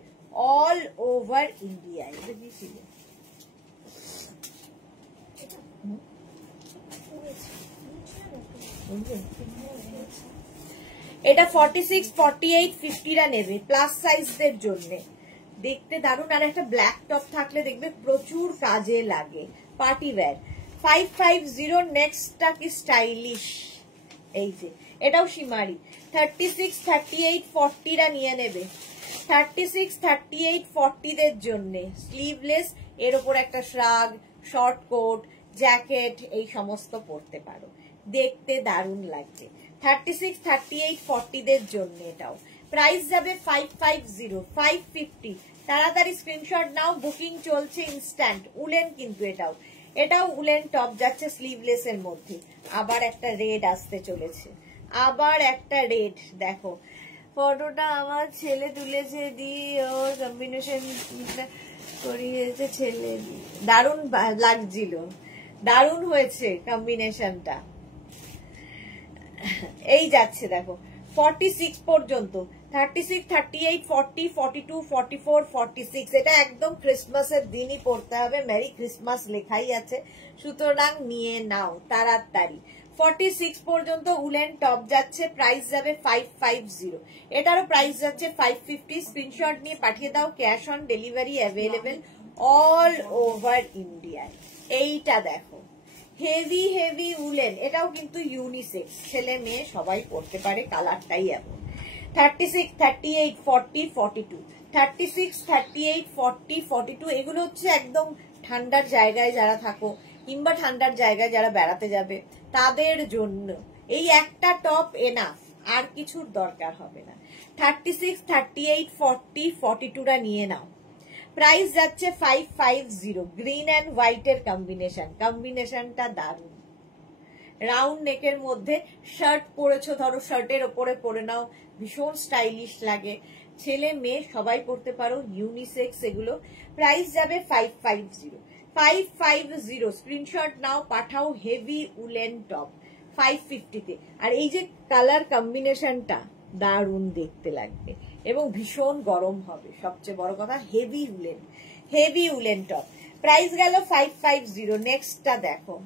all over India. এটা 46, 48, 50 নেবে প্লাস সাইজদের জন্য, দেখতে দারুন। আর একটা ব্ল্যাক টপ থাকলে দেখবে প্রচুর কাজে লাগে, পার্টি ওয়্যার। 550। নেক্সটটা কি স্টাইলিশ, এই যে এটাও সীমারি। 36, 38, 40 নিয়ে নেবে। 36, 38, 40 দের জন্য স্লিভলেস, এর উপর একটা শ্রাগ, শর্ট কোট, জ্যাকেট এই সমস্ত পরতে পারো, দেখতে দারুণ লাগবে। 36, 38, 40 দের জন্য এটাও প্রাইস যাবে 550, 550। তাড়াতাড়ি স্ক্রিনশট নাও, বুকিং চলছে ইনস্ট্যান্ট। উলেন কিন্তু এটাও, এটাও উলেন টপ যাচ্ছে স্লিভলেস এর মধ্যে। আবার একটা রেড আসতে চলেছে, আবার একটা রেড। দেখো ফটোটা আমার ছেলে তুলেছে, দিয়ে ওর কম্বিনেশন করিয়েছে ছেলে, দারুণ লাগছিল, দারুণ হয়েছে কম্বিনেশনটা। এই যাচ্ছে দেখো 46 পর্যন্ত। 36, 38, 40, 42, 44, 46 এটা একদম ক্রিসমাসের দিনই পড়তে হবে, মেরি ক্রিসমাস লেখাই আছে, সুতরাং নিয়ে নাও তাড়াতাড়ি। 46 পর্যন্ত উলেন টপ যাচ্ছে, প্রাইস যাবে 550, এটারও প্রাইস যাচ্ছে 550। স্ক্রিনশট নিয়ে পাঠিয়ে দাও, cash on delivery available all over ইন্ডিয়ায়। এইটা দেখো হেভি হেভি উলেন, এটাও কিন্তু ইউনিসেক্স, ছেলে মেয়ে সবাই পরতে পারে, কালারটাই এমন। 36, 38, 40, 42, 36, 38, 40, 42 এগুলো হচ্ছে একদম ঠান্ডার জায়গায় যারা থাকো, কিংবা ঠান্ডার জায়গায় যারা বেড়াতে যাবে তাদের জন্য এই একটা টপ এনাফ, আর কিছুর দরকার হবে না। 36, 38, 40, 42 নিয়ে নাও, প্রাইস যাচ্ছে 550। গ্রিন অ্যান্ড হোয়াইটের কম্বিনেশন, কম্বিনেশনটা দারুণ। রাউন্ড নেকের মধ্যে শার্ট পরেছো, ধরো শার্টের ওপরে পরে নাও, ভীষণ স্টাইলিশ লাগে, ছেলে মেয়ে সবাই পরতে পারো, ইউনিসেক্স এগুলো। প্রাইস যাবে 550, 550। স্ক্রিনশট নাও, পাঠাও, হেভি উলেন টপ 550-তে। আর এই যে কালার কম্বিনেশনটা দারুণ দেখতে লাগবে এবং ভীষণ গরম হবে, সবচেয়ে বড় কথা heavy woollen, heavy woollen top, price গেল 550। নেক্সটটা দেখো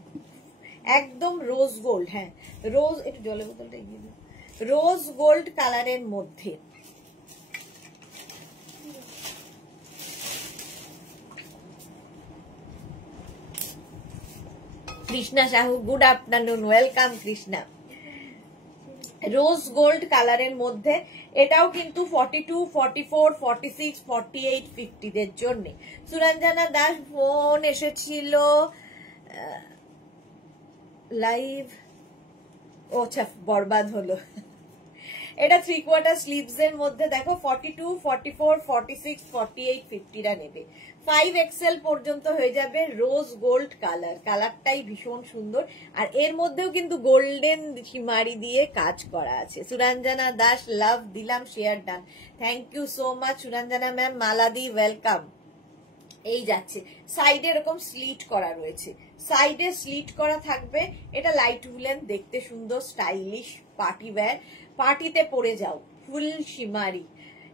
একদম রোজ গোল্ড, হ্যাঁ রোজ, একটু জলের বোতলটা এগিয়ে দিই, রোজ গোল্ড কালারের মধ্যে Krishna Sahu, good afternoon, welcome Krishna. Rose gold কালারের মধ্যে এটাও কিন্তু 42, 44, 46, 48, 50 দের জন্য। সুরঞ্জনা দাস ফোন এসেছিল লাইভ, ও আচ্ছা বরবাদ হলো। এটা 3/4 স্লিভস এর মধ্যে দেখো 42, 44, 46, 48, 50টা নেবে। 5XL পর্যন্ত হয়ে যাবে রোজ গোল্ড কালার, কালারটাই ভীষণ সুন্দর। আর এর মধ্যেও কিন্তু গোল্ডেন সীমারি দিয়ে কাজ করা আছে। সুরঞ্জনা দাস লাভ দিলাম, share done, thank you so much Suranjana ma'am. মালাদি ওয়েলকাম। এই যাচ্ছে সাইডে এরকম স্লিট করা রয়েছে, সাইডে স্লিট করা থাকবে। এটা লাইট উলেন, দেখতে সুন্দর, স্টাইলিশ পার্টি ওয়্যার, পার্টিতে পরে যাও। ফুল শিমারি,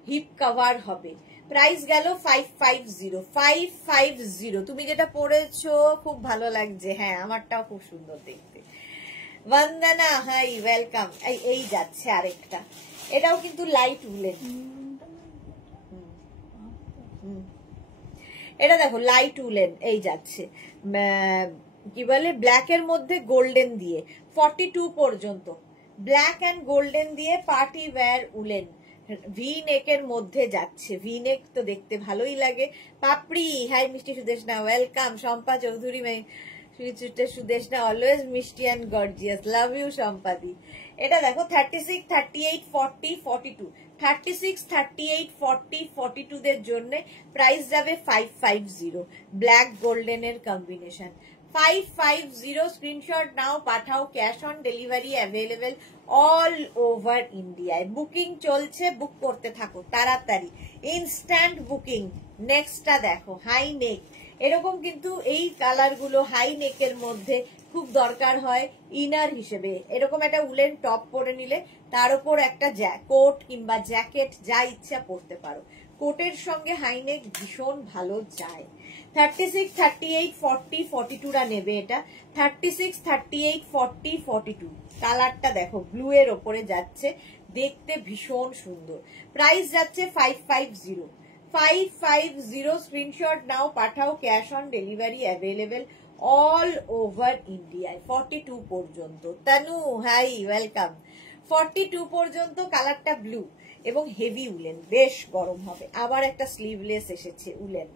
হিপ কভার হবে। প্রাইস গেল 550, 550। তুমি যেটা পরেছো খুব ভালো লাগছে, হ্যাঁ আমারটাও খুব সুন্দর দেখতে। বন্দনা হাই ওয়েলকাম। এই যাচ্ছে আরেকটা, এটাও কিন্তু লাইট উলেন। এটা দেখো লাইট উলেন, এই যাচ্ছে কি বলে ব্ল্যাক এর মধ্যে গোল্ডেন দিয়ে 42 পর্যন্ত, ব্ল্যাক এন্ড গোল্ডেন দিয়ে পার্টি ওয়্যার উলেন, ভি নেকের মধ্যে যাচ্ছে। ভি নেক তো দেখতে ভালোই লাগে। পাপড়ি হাই মিষ্টি সুদেশনা ওয়েলকাম। শম্পা চৌধুরী সুদেশনা অলওয়েজ মিষ্টি and gorgeous, love you Shampadi. এটা দেখো 36, 38, 40, 42, 36, 38, 40, 42 দের জন্য প্রাইস যাবে 550। ব্ল্যাক গোল্ডেন এর কম্বিনেশন 550। স্ক্রিনশট নাও, পাঠাও। Cash on delivery available all over ইন্ডিয়ায়। বুকিং চলছে, বুক করতে থাকো তাড়াতাড়ি, ইনস্ট্যান্ট বুকিং। নেক্সটটা দেখো হাই নেক, এরকম কিন্তু এই কালার গুলো হাই নেকের মধ্যে খুব দরকার হয় ইনার হিসেবে। এরকম একটা উলেন টপ পরে নিলে তার উপর একটা কোট কিংবা জ্যাকেট যা ইচ্ছা পরতে পারো। কোটের সঙ্গে হাই নেক ভীষণ ভালো যায়। 36, 38, 40, 42রা নেবে এটা। 36, 38, 40, 42 কালারটা দেখো ব্লু এর ওপরে যাচ্ছে, দেখতে ভীষণ সুন্দর। প্রাইস যাচ্ছে 550, 550। স্ক্রিনশট নাও, পাঠাও। Cash on delivery available all over ইন্ডিয়ায় 42 পর্যন্ত। Tanu hi welcome. 42 পর্যন্ত কালারটা ব্লু এবং হেভি উলেন, বেশ গরম হবে। আবার একটা স্লিভলেস এসেছে উলেন,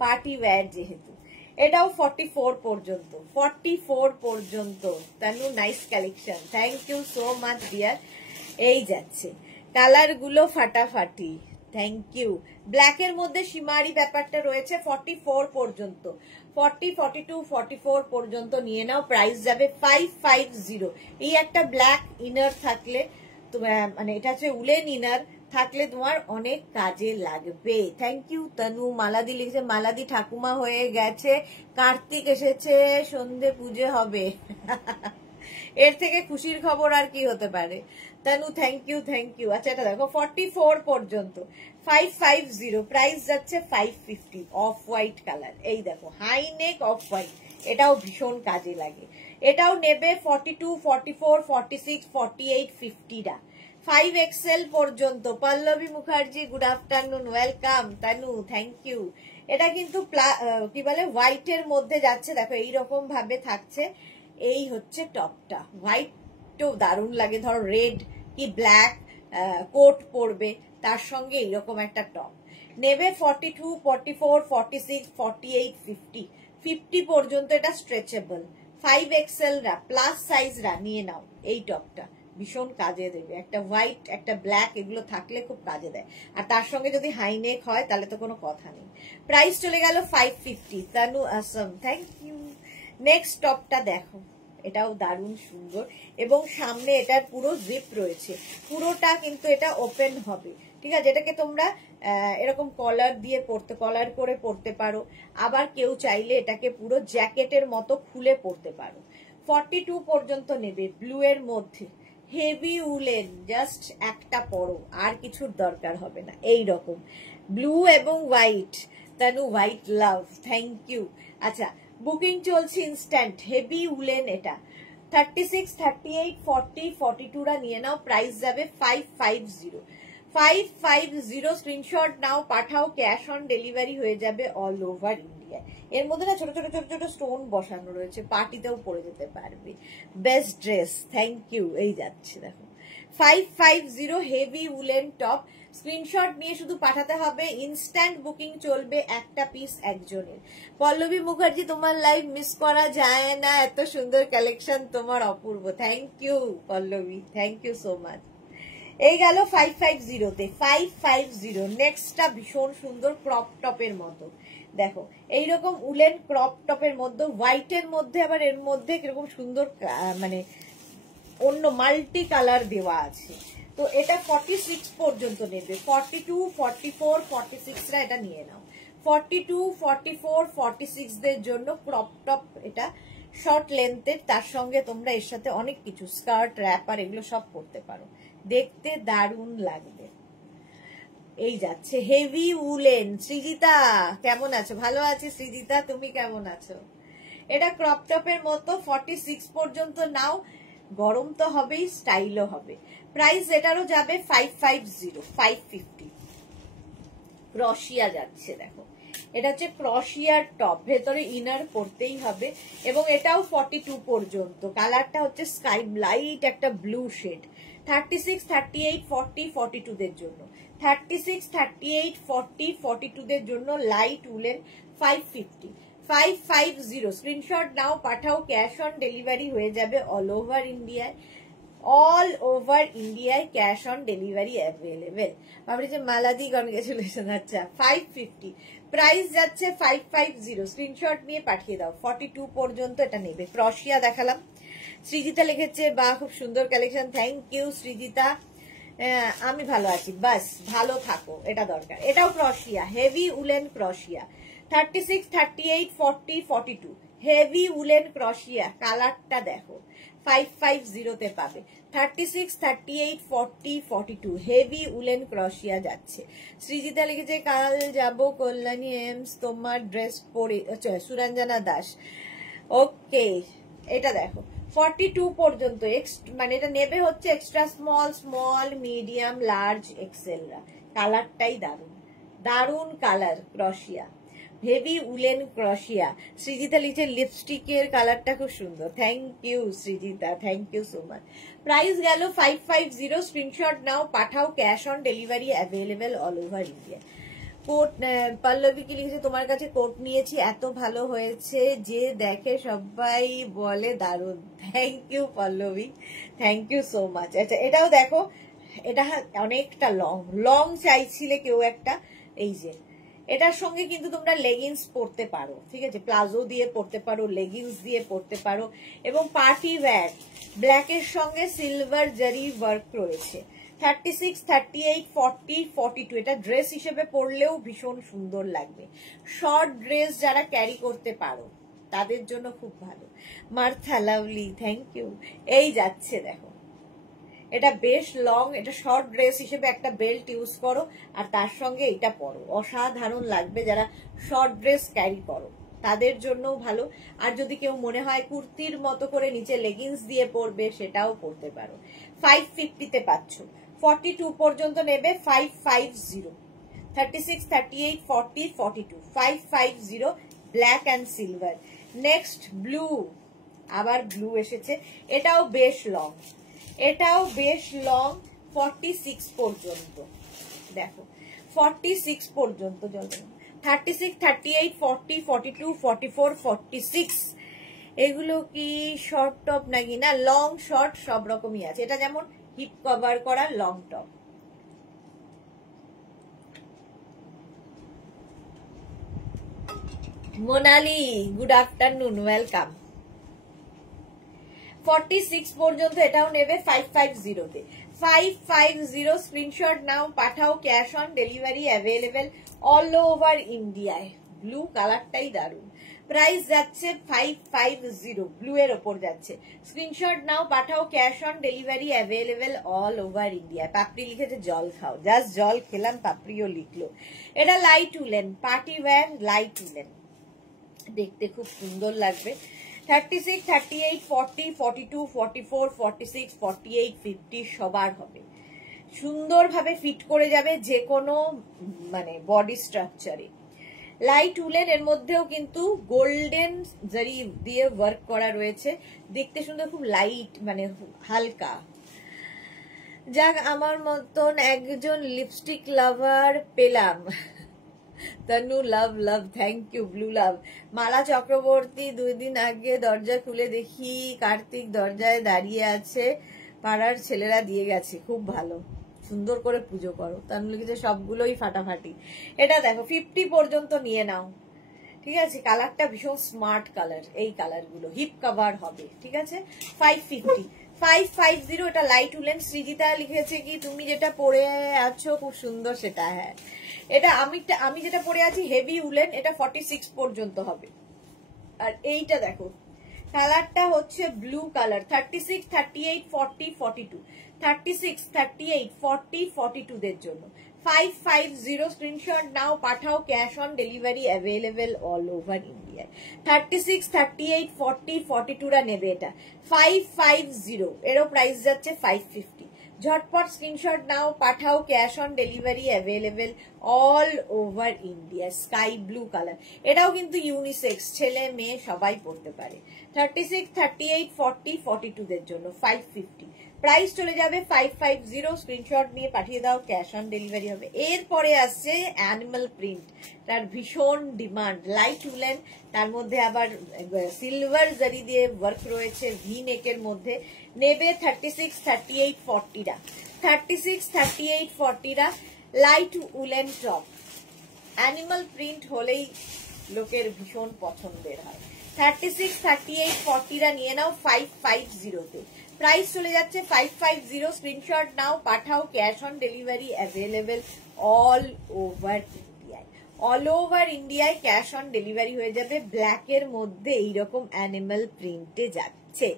পার্টি ওয়্যার যেহেতু। এটাও 44 পর্যন্ত, 44 পর্যন্ত। Tanu nice collection, thank you so much dear. এই যাচ্ছে কালার গুলো ফাটাফাটি, থ্যাংক ইউ। ব্ল্যাক এর মধ্যে সীমারি ব্যাপারটা রয়েছে 44 পর্যন্ত, 40, 42, 44 পর্যন্ত নিয়ে নাও। প্রাইস যাবে 550। এই একটা ব্ল্যাক ইনার থাকলে মানে এটা হচ্ছে উলেন ইনার থাকলে তোমার অনেক কাজে লাগবে। থ্যাংক ইউ তনু। মালাদি লিখেছে মালাদি ঠাকুমা হয়ে গেছে, কার্তিক এসেছে, সন্ধে পুজো হবে। এর থেকে খুশির খবর আর কি হতে পারে। Tanu thank you, thank you. আচ্ছা এটা দেখো 44 পর্যন্ত 550, প্রাইস যাচ্ছে 550। অফ হোয়াইট কালার, এই দেখো হাই নেক অফ হোয়াইট, এটাও ভীষণ কাজে লাগে। এটাও নেবে 42, 44, 46, 48, 50টা। 5XL পর্যন্ত। Pallavi Mukherjee good afternoon, welcome. Tanu thank you. এটা কিন্তু কি বলে হোয়াইট এর মধ্যে যাচ্ছে, দেখো এইরকম ভাবে থাকছে। এই হচ্ছে টপটা, হোয়াইটও দারুণ লাগে, ধরো রেড কি ব্ল্যাক কোট পরবে, তার সঙ্গে এইরকম একটা টপ নেবে। 42, 44, 46, 48, 50, 50 পর্যন্ত এটা স্ট্রেচেবল। 5XL রা প্লাস সাইজ রা নিয়ে নাও। এই টপটা ভীষণ কাজে দেবে, একটা হোয়াইট একটা ব্ল্যাক এগুলো থাকলে খুব কাজে দেয়। আর তার সঙ্গে যদি হাই নেক হয় তাহলে তো কোনো কথা নেই। প্রাইস চলে গেল 550। Tanu Assam, thank you. Next টপটা দেখো, এটাও দারুণ সুন্দর এবং সামনে এটার পুরো জিপ রয়েছে, পুরোটা কিন্তু এটা ওপেন হবে, ঠিক আছে। এটাকে তোমরা এরকম কলার দিয়ে পরতে, কলার করে পরতে পারো। আবার কেউ চাইলে এটাকে পুরো জ্যাকেটের মতো খুলে পরতে পারো। 42 পর্যন্ত নেবে, ব্লু এর মধ্যে হেভি উলেন, জাস্ট একটা পরো, আর কিছুর দরকার হবে না। এই রকম ব্লু এবং white. Tanu white love, thank you. আচ্ছা বুকিং চলছে ইনস্ট্যান্ট, হেভি উলেন এটা। 36, 38, 40, 42 রা নিয়ে নাও। প্রাইস যাবে 550, 550। স্ক্রিনশট নাও, পাঠাও। ক্যাশ অন ডেলিভারি হয়ে যাবে অল ওভার ইন্ডিয়া। এর মধ্যে না ছোট ছোট ছোট ছোট স্টোন বসানো রয়েছে, পার্টিতেও পরে যেতে পারবে। Best dress, thank you. এই যাচ্ছে দেখো 550 হেভি উলেন টপ। স্ক্রিনশট নিয়ে শুধু পাঠাতে হবে, ইনস্ট্যান্ট বুকিং চলবে, একটা পিস একজনের। পল্লবী মুখার্জি তোমার লাইভ মিস করা যায় না, এত সুন্দর কালেকশন তোমার, অপূর্ব। Thank you Pallavi, thank you so much. এই গেল 550 তে। 550 নেক্সটটা ভীষণ সুন্দর ক্রপ টপের মতো, দেখো এইরকম উলেন ক্রপ টপের মধ্যে হোয়াইটের মধ্যে আবার এর মধ্যে কিরকম সুন্দর মানে অন্য মাল্টি কালার দেওয়া আছে। তো এটা 46 পর্যন্ত নেবে, 42, 44, 46 রা এটা নিয়ে নাও। 42, 44, 46 দের জন্য ক্রপ টপ, এটা শর্ট লেন্থের, তার সঙ্গে তোমরা এর সাথে অনেক কিছু স্কার্ট র্যাপার এগুলো সব পরতে পারো, দেখতে দারুণ লাগবে। এই যাচ্ছে হেভি উলেন। সৃজিতা কেমন আছো? ভালো আছি সৃজিতা, তুমি কেমন আছো? এটা ক্রপ টপের মতো 46 পর্যন্ত নাও, গরম তো হবেই, স্টাইলও হবে। প্রাইস এটারও যাবে 550, 550। ক্রশিয়া যাচ্ছে, দেখো এটা হচ্ছে ক্রশিয়ার টপ, ভেতরে ইনার পরতেই হবে এবং এটাও 42 পর্যন্ত। কালারটা হচ্ছে স্কাই লাইট একটা ব্লু শেড। 36, 38, 40, 42 দের জন্য, 36, 38, 40, 42 দের জন্য লাইট উলেন 550, 550। স্ক্রিনশট নাও, পাঠাও, ক্যাশ অন ডেলিভারি হয়ে যাবে অল ওভার ইন্ডিয়ায়। অল ওভার ইন্ডিয়ায় ক্যাশ অন ডেলিভারি অ্যাভেলেবেল। ভাবছি যে মালাদি কনগ্রেচুলেশন। আচ্ছা 550 প্রাইস যাচ্ছে 550। স্ক্রিনশট নিয়ে পাঠিয়ে দাও। 42 পর্যন্ত এটা নেবে। ক্রশিয়া দেখালাম। সৃজিতা লিখেছে বা খুব সুন্দর কালেকশন, থ্যাংক ইউ সৃজিতা। আমি ভালো আছি, বাস ভালো থাকো, এটা দরকার। এটাও ক্রশিয়া, হেভি উলেন ক্রশিয়া। 36, 38, 40, 42 হেভি উলেন ক্রশিয়া। কালারটা দেখো, 550 তে পাবে। 36, 38, 40, 42 হেভি উলেন ক্রশিয়া যাচ্ছে। সৃজিতা লিখেছে কাল যাব কল্যাণী এমস তোমার ড্রেস পরে। সুরঞ্জনা দাস, ওকে এটা দেখো 42 পর্যন্ত। মানে এটা নেবে হচ্ছে extra small, small, medium, large, XL রা। কালারটাই দারুন, দারুন কালার ক্রশিয়া, হেভি উলেন ক্রশিয়া। সৃজিতা লিখছে লিপস্টিকের কালারটা খুব সুন্দর, thank you Srijita, thank you so much. Price গেল 550। স্ক্রিনশট নাও, পাঠাও, cash on delivery available all over India. কোট পল্লবী কি লিখেছে, তোমার কাছে কোট নিয়েছি, এত ভালো হয়েছে যে দেখে সবাই বলে দারুণ। Thank you Pallavi, thank you so much. আচ্ছা এটাও দেখো, এটা অনেকটা লং, লং চাইছিলে কেউ একটা। এই যে এটার সঙ্গে কিন্তু তোমরা লেগিংস পরতে পারো, ঠিক আছে, প্লাজো দিয়ে পরতে পারো, লেগিংস দিয়ে পরতে পারো এবং পার্টি ওয়্যার। ব্ল্যাকের সঙ্গে সিলভার জারি ওয়ার্ক রয়েছে। 36, 38, 40, 42 এটা ড্রেস হিসেবে পরলেও ভীষণ সুন্দর লাগবে। শর্ট ড্রেস যারা ক্যারি করতে পারো তাদের জন্য খুব ভালো। Martha lovely, thank you. এই যাচ্ছে দেখো, এটা বেশ লং, এটা শর্ট ড্রেস হিসেবে একটা বেল্ট ইউজ করো আর তার সঙ্গে এটা পরো, অসাধারণ লাগবে। যারা শর্ট ড্রেস ক্যারি করো তাদের জন্যও ভালো। আর যদি কেউ মনে হয় কুর্তির মতো করে নিচে লেগিংস দিয়ে পরবে, সেটাও পরতে পারো। 550 তে পাচ্ছ। 42 পর্যন্ত নেবে 550। 36, 38, 40, 42 550, black and silver. Next blue, আবার ব্লু এসেছে, এটাও বেশ লং, এটাও বেশ লং 46 পর্যন্ত। দেখো 46 পর্যন্ত চলবে। 36, 38, 40, 42, 44, 46 এগুলো কি শর্ট টপ নাকি? না, লং শর্ট সব রকমই আছে। এটা যেমন হিপ কভার করা long top. Monali good afternoon, welcome. 46 পর্যন্ত এটাও নেবে 550 তে। 550 স্ক্রিনশট নাও, পাঠাও, cash on delivery available all over ইন্ডিয়ায়। ব্লু কালারটাই দারুন। প্রাইস যাচ্ছে 550, ব্লু এর ওপর যাচ্ছে। স্ক্রিনশট নাও, পাঠাও, cash on delivery available all over India. Papri লিখেছে জল খাও, জাস্ট জল খেলাম, পাপড়িও লিখলো। এটা light woollen, party wear light woollen, দেখতে খুব সুন্দর লাগবে। 36, 38, 40, 42, 44, 46, 48, 50 সবার হবে, সুন্দরভাবে ফিট করে যাবে যে কোনো মানে বডি স্ট্রাকচারে। লাইট উলেন, এর মধ্যেও কিন্তু গোল্ডেন জারি দিয়ে ওয়ার্ক করা রয়েছে, দেখতে সুন্দর, খুব লাইট মানে হালকা। যাক, আমার মতন একজন লিপস্টিক লাভার পেলাম। তনু লাভ লাভ, থ্যাংক ইউ ব্লু লাভ। মালা চক্রবর্তী, 2 দিন আগে দরজা খুলে দেখি কার্তিক দরজায় দাঁড়িয়ে আছে, পাড়ার ছেলেরা দিয়ে গেছে, খুব ভালো। সুন্দর করে পুজো করো। তাহলে লিখেছে সবগুলোই ফাটাফাটি। এটা দেখো 50 পর্যন্ত নিয়ে নাও, ঠিক আছে। কালারটা ভীষণ স্মার্ট কালার, এই কালার গুলো হিপ কভার হবে, ঠিক আছে। 550 550 এটা লাইট উলেন। সৃজিতা লিখেছে কি তুমি যেটা পরে আছো খুব সুন্দর, সেটা হ্যাঁ। এটা আমি যেটা পরে আছি হেভি উলেন, এটা 46 পর্যন্ত হবে। আর এইটা দেখো কালারটা হচ্ছে ব্লু কালার, 36 38 40 42 36 38 40 42 দের জন্য 550 স্ক্রিনশট নাও, পাঠাও, cash on delivery available all over India. 36 38 40 42 রা নেবে এটা 550, এরও প্রাইস যাচ্ছে 550। ঝটপট স্ক্রিনশট নাও, পাঠাও, cash on delivery available all over India. Sky blue colour, এটাও কিন্তু ইউনিসেক্স, ছেলে মেয়ে সবাই পড়তে পারে। 36 38 40 42 দের জন্য 550, প্রাইস চলে যাবে 550। স্ক্রিনশট নিয়ে পাঠিয়ে দাও, ক্যাশ অন ডেলিভারি হবে। এরপরে আসছে অ্যানিমাল প্রিন্ট, তার ভীষণ ডিমান্ড, লাইট উলেন, তার মধ্যে আবার সিলভার জারি দিয়ে ওয়ার্ক রয়েছে, ভি নেকের মধ্যে। নেবে 36 38 40 রা, 36 38 40 রা light woollen top. Animal print হলেই লোকের ভীষণ পছন্দের হয়। 36 38 40 রা নিয়ে নাও 550 তে, প্রাইস চলে যাচ্ছে 550। স্ক্রিনশট নাও, পাঠাও, cash on delivery available all over ইন্ডিয়ায়। অল ওভার ইন্ডিয়ায় ক্যাশ অন ডেলিভারি হয়ে যাবে। ব্ল্যাকের মধ্যে এইরকম অ্যানিমাল প্রিন্টে যাচ্ছে।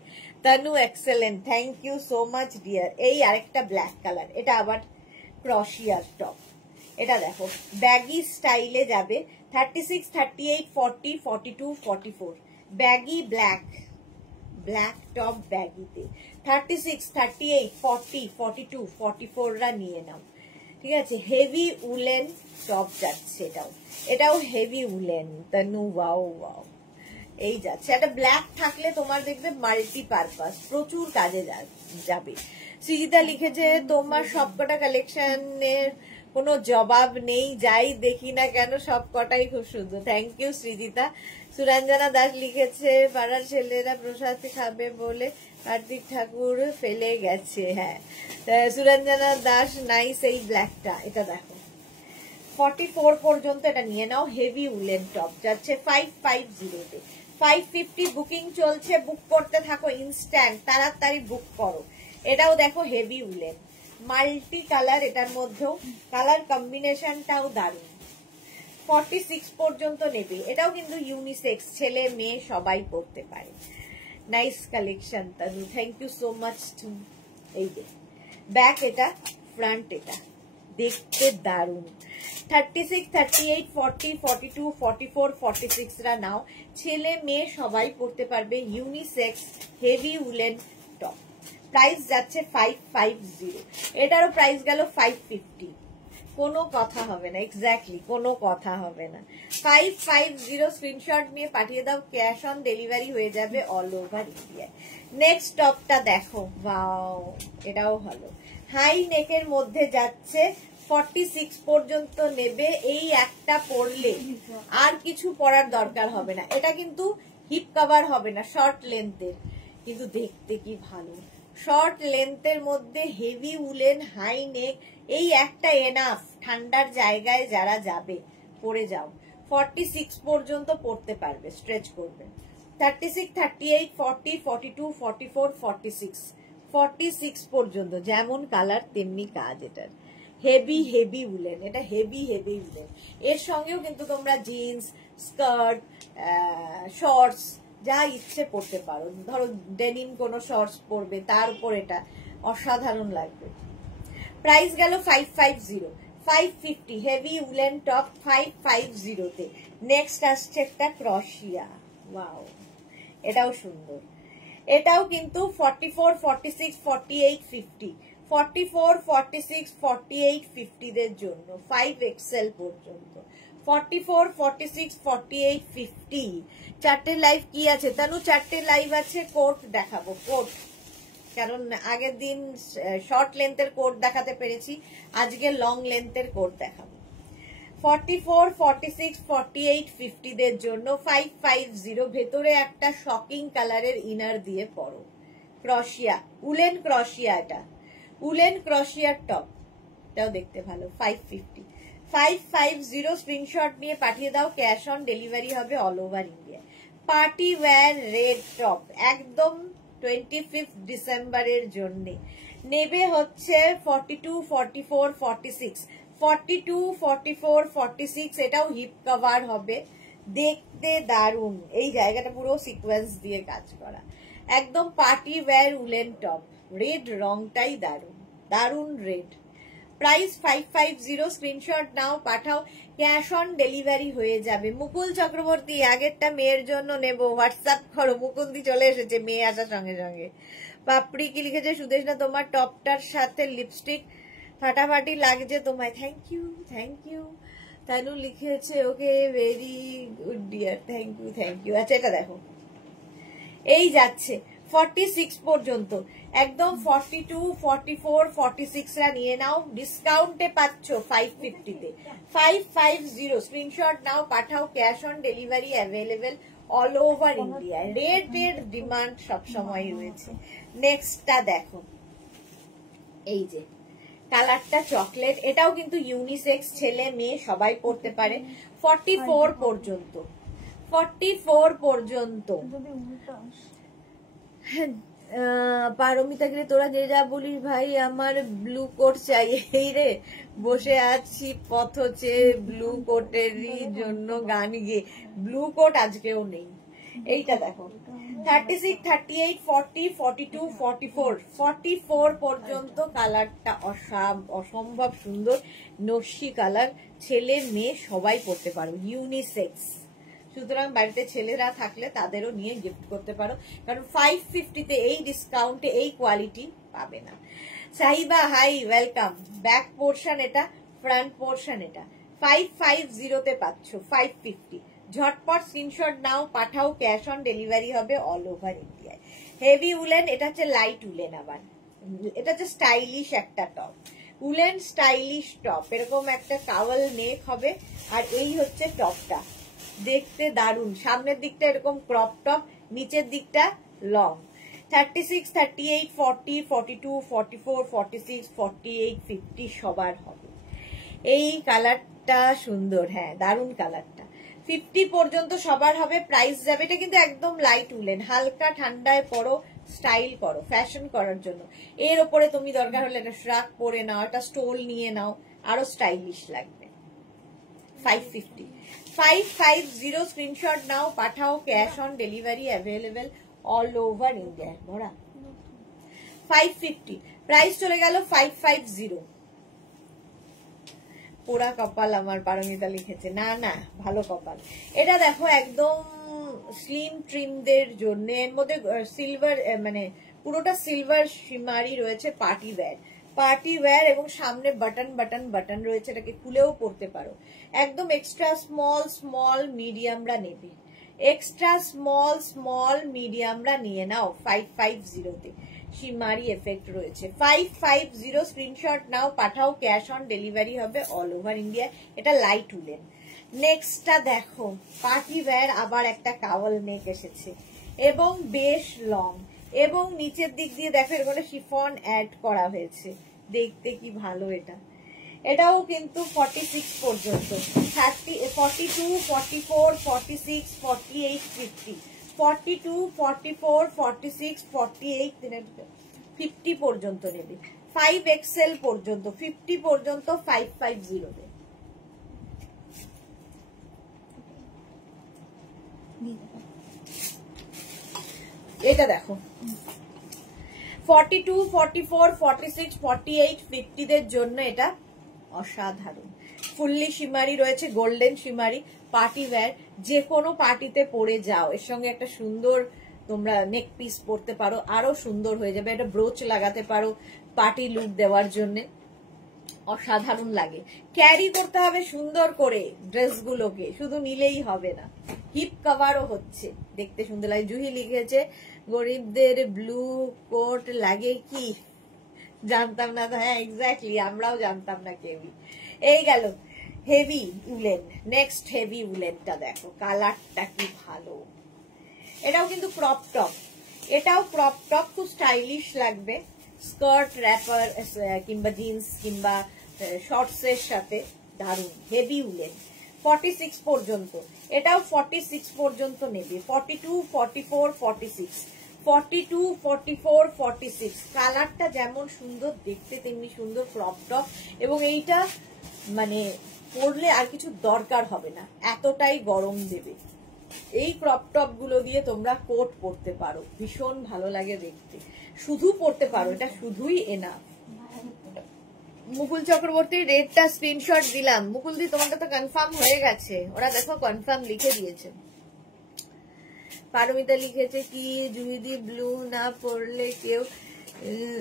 Tanu excellent, thank you so much dear. এই আরেকটা ব্ল্যাক কালার, এটা আবার ক্রশিয়ার টপ। এটা দেখো ব্যাগি স্টাইলে যাবে, 36 38 40 42 44 ব্যাগি ব্ল্যাক, ব্ল্যাক টপ ব্যাগিতে 36 38 40 42 44 রা নিয়ে নাও, ঠিক আছে। হেভি উলেন টপ যাচ্ছে, এটাও heavy woollen. Tanu wow wow, এই যাচ্ছে। একটা ব্ল্যাক থাকলে তোমার দেখবে মাল্টি পারপাস, প্রচুর কাজে যাবে। সৃজিতা লিখেছে তোমার সবকটা কালেকশনের কোনো জবাব নেই, যাই দেখি না কেন সব কটাই খুব সুন্দর। Thank you Srijita. সুরঞ্জনা দাস লিখেছে পাড়ার ছেলেরা প্রসাদ খাবে বলে কার্তিক ঠাকুর ফেলে গেছে। হ্যাঁ সুরঞ্জনা দাস, নাইস। এই ব্ল্যাকটা, এটা দেখো 44 পর্যন্ত এটা নিয়ে নাও। হেভি উলেন টপ যাচ্ছে 550 তে। 550 বুকিং চলছে, বুক করতে থাকো ইনস্ট্যান্ট, তাড়াতাড়ি বুক করো। এটাও দেখো হেভি উলেন, মাল্টি কালার, এটার মধ্যেও কালার কম্বিনেশনটাও দারুণ। 46 পর্যন্ত নেবে, এটাও কিন্তু ইউনিসেক্স, ছেলে মেয়ে সবাই পড়তে পারে। Nice collection Tanu, thank you so much too. এই যে ব্যাক এটা, ফ্রন্ট এটা, দেখতে দারুণ। 36 38 40 42 44 46 রা নাও, ছেলে মেয়ে সবাই পড়তে পারবে, unisex heavy woollen top. Price যাচ্ছে 550, এটারও প্রাইস গেল 550, কোনো কথা হবে না, এক্স্যাক্টলি কোনো কথা হবে না। 550 স্ক্রিনশট নিয়ে পাঠিয়ে দাও, ক্যাশ অন ডেলিভারি হয়ে যাবে অল ওভার ইন্ডিয়া। নেক্সট টপটা দেখো, ওয়াও এটাও ভালো, হাই নেকের মধ্যে যাচ্ছে, 46 পর্যন্ত নেবে। এই একটা পরলে আর কিছু পরার দরকার হবে না। এটা কিন্তু হিপ কভার হবে না, শর্ট লেন্থের, কিন্তু দেখতে কি ভালো। শর্ট লেন্থের মধ্যে হেভি উলেন হাই নেক, এই একটা এনাফ। ঠান্ডার জায়গায় যারা যাবে পরে যাও, 46 পর্যন্ত পড়তে পারবে, স্ট্রেচ করবে। 36 38 40 42 44 46 46 পর্যন্ত, যেমন কালার তেমনি কাজ। এটার হেভি হেভি উলেন, এটা হেভি হেভি উলেন। এর সঙ্গেও কিন্তু তোমরা জিন্স, স্কার্ট, শর্টস যা ইচ্ছে পড়তে পারো। ধরো ডেনিম কোনো শর্টস পরবে, তার উপর এটা অসাধারণ লাগবে। প্রাইস গেল 550, 550 হেভি উলেন টপ 550 তে। নেক্সট আসছে একটা ক্রশিয়া, ওয়াও এটাও সুন্দর। এটাও কিন্তু 44 46 48 50 44 46 48 50 দের জন্য 5XL পর্যন্ত। 44 46 48 50 চারটে লাইভ কি আছে তানু? চারটে লাইভ আছে, কোট দেখাবো, কোট, কারণ আগের দিন শর্ট লেন্থের কোট দেখাতে পেরেছি, আজকে লং লেন্থের কোট দেখাবো। 44 46 48 50 দের জন্য 550, ভেতরে একটা শকিং কালারের ইনার দিয়ে পরো। ক্রশিয়া, উলেন ক্রশিয়া, এটা উলেন ক্রশিয়ার টপ, কালারটাও দেখতে ভালো। 550 550 স্ক্রিনশট নিয়ে পাঠিয়ে দাও, ক্যাশ অন ডেলিভারি হবে all over India. Party wear red top একদম 25 ডিসেম্বরের জন্য নেবে হচ্ছে 42 44 46 42 44 46। এটাও হিপ কভার হবে, দেখতে দারুন। এই জায়গাটা পুরো সিকোয়েন্স দিয়ে কাজ করা, একদম party wear woollen top. Red রংটাই দারুন, দারুন রেড। প্রাইস 550 স্ক্রিনশট নাও পাঠাও, ক্যাশ অন ডেলিভারি হয়ে যাবে। মুকুল চক্রবর্তী আগেরটা মেয়ের জন্য নেব, হোয়াটসঅ্যাপ করো। মুকুন্দি চলে এসেছে মেয়ে আসার সঙ্গে সঙ্গে। পাপড়ি কি লিখেছে সুদেশনা, তোমার টপটার সাথে লিপস্টিক ফাটাফাটি লাগছে তোমায়। Thank you thank you. Tanu লিখেছে okay very good dear, thank you thank you. আচ্ছা এটা দেখো, এই যাচ্ছে 46 পর্যন্ত, একদম 42 44 46 রা নিয়ে নাও, ডিসকাউন্টে পাচ্ছ 550 তে। 550 স্ক্রিনশট নাও পাঠাও, cash on delivery available all over India. রেটের ডিমান্ড সবসময় রয়েছে। নেক্সটটা দেখো, এই যে কালারটা চকলেট, এটাও কিন্তু ইউনিসেক্স, ছেলে মেয়ে সবাই পড়তে পারে। 44 পর্যন্ত, 44 পর্যন্ত। পারমিতাকে তোরা যে যা বলিস ভাই, আমার ব্লু কোট চাই। এই রে বসে আছি পথচে ব্লু কোটেরই জন্য গান গিয়ে, ব্লু কোট আজকেও নেই। এইটা দেখো 36 38 40 42 44 44 পর্যন্ত। কালারটা অসম্ভব সুন্দর, নস্যি কালার, ছেলে মেয়ে সবাই পড়তে পারো, ইউনিসেক্স। সুতরাং বাড়িতে ছেলেরা থাকলে তাদেরও নিয়ে গিফট করতে পারো, কারণ 550 তে এই ডিসকাউন্টে এই কোয়ালিটি পাবে না। Sahiba hi, welcome. Back portion এটা, ফ্রন্ট পোর্শন এটা। 550 তে পাচ্ছ 550। ঝটপট স্ক্রিনশট নাও পাঠাও, ক্যাশ অন ডেলিভারি হবে অল ওভার ইন্ডিয়ায়। হেভি উলেন, এটা হচ্ছে লাইট উলেন। আবার এটা হচ্ছে স্টাইলিশ একটা টপ, উলেন স্টাইলিশ টপ। এরকম একটা কাওয়াল নেক হবে, আর এই হচ্ছে টপটা, দেখতে দারুন। সামনের দিকটা এরকম ক্রপ টপ, নিচের দিকটা লং। 36 38 40 42 44 46 48 50 সবার হবে। এই কালারটা সুন্দর, হ্যাঁ দারুন কালারটা। 50 পর্যন্ত সবার হবে, প্রাইস যাবে। এটা কিন্তু একদম লাইট উলেন, হালকা ঠান্ডায় পরো, স্টাইল করো, ফ্যাশন করার জন্য। এর ওপরে তুমি দরকার হলে একটা শ্রাক পরে নাও, একটা স্টোল নিয়ে নাও, আরো স্টাইলিশ লাগবে। 550 স্ক্রিনশট নাও পাঠাও, cash on delivery available all over India. ভরা 550, প্রাইস চলে গেল 550। পোড়া কপাল আমার, পারমিতা লিখেছে। না না, ভালো কপাল। এটা দেখো একদম স্লিম ট্রিমদের জন্য, এর মধ্যে সিলভার মানে পুরোটা সিলভার শিমারি রয়েছে, পার্টি ওয়্যার, পার্টি ওয়্যার, এবং সামনে বাটন বাটন বাটন রয়েছে, এটাকে খুলেও পরতে পারো। একদম এক্সট্রা স্মল স্মল মিডিয়ামরা নেবে, এক্সট্রা স্মল স্মল মিডিয়ামরা নিয়ে নাও। 550 তে শিমারি এফেক্ট রয়েছে। 550 স্ক্রিনশট নাও পাঠাও, ক্যাশ অন ডেলিভারি হবে অল ওভার ইন্ডিয়া। এটা লাইট উলেন। নেক্সটটা দেখো, পার্টি ওয়্যার, আবার একটা কাওয়াল নেক এসেছে এবং বেশ লং, এবং নিচের দিক দিয়ে দেখো এর করে শিফন অ্যাড করা হয়েছে, দেখতে কি ভালো। এটাও কিন্তু 46 পর্যন্ত, 30 42 44 46 48 50 42 44 46 48 50 পর্যন্ত নেবে। 5XL পর্যন্ত, 50 পর্যন্ত 550 তে। এটা দেখো 42 44 46 48 50 দের জন্য এটা অসাধারণ। ফুললি শিমারি রয়েছে, গোল্ডেন শিমারি, পার্টি ওয়্যার, যে কোনো পার্টিতে পরে যাও। এর সঙ্গে একটা সুন্দর তোমরা নেক পিস পরতে পারো, আরো সুন্দর হয়ে যাবে। একটা ব্রোচ লাগাতে পারো পার্টি লুক দেওয়ার জন্য, অসাধারণ লাগে। ক্যারি করতে হবে সুন্দর করে ড্রেসগুলোকে, শুধু নিলেই হবে না, হিপ কভারও হচ্ছে, দেখতে সুন্দর লাগে। জুহি লিখেছে গরিবদের ব্লু কোট লাগে কি, জানতাম না তো। হ্যাঁ এক্স্যাক্টলি, আমরাও জানতাম না কেউই। এই গেল হেভি উলেন। নেক্সট হেভি উলেনটা দেখো, কালারটা কি ভালো। এটাও কিন্তু ক্রপ টপ, এটাও ক্রপ টপ, খুব স্টাইলিশ লাগবে। স্কার্ট র্যাপার কিংবা জিন্স কিংবা শর্টস এর সাথে দারুন হেভি উলেন। 46 পর্যন্ত, এটাও 46 পর্যন্ত নেবে। 42, 44, 46, 42, 44, 46। কালারটা যেমন সুন্দর দেখতে তেমনি সুন্দর ক্রপ টপ, এবং এইটা মানে পরলে আর কিছু দরকার হবে না, এতটাই গরম দেবে। এই ক্রপ টপ গুলো দিয়ে তোমরা কোট পরতে পারো, ভীষণ ভালো লাগে দেখতে। শুধু পরতে পারো, এটা শুধুই এনাফ। মুকুল চক্রবর্তীর রেটটা স্ক্রিনশট দিলাম। মুকুল দি তোমারটা তো কনফার্ম হয়ে গেছে, ওরা দেখো কনফার্ম লিখে দিয়েছে। পারমিতা লিখেছে কি জুহিদি ব্লু না পরলে কেউ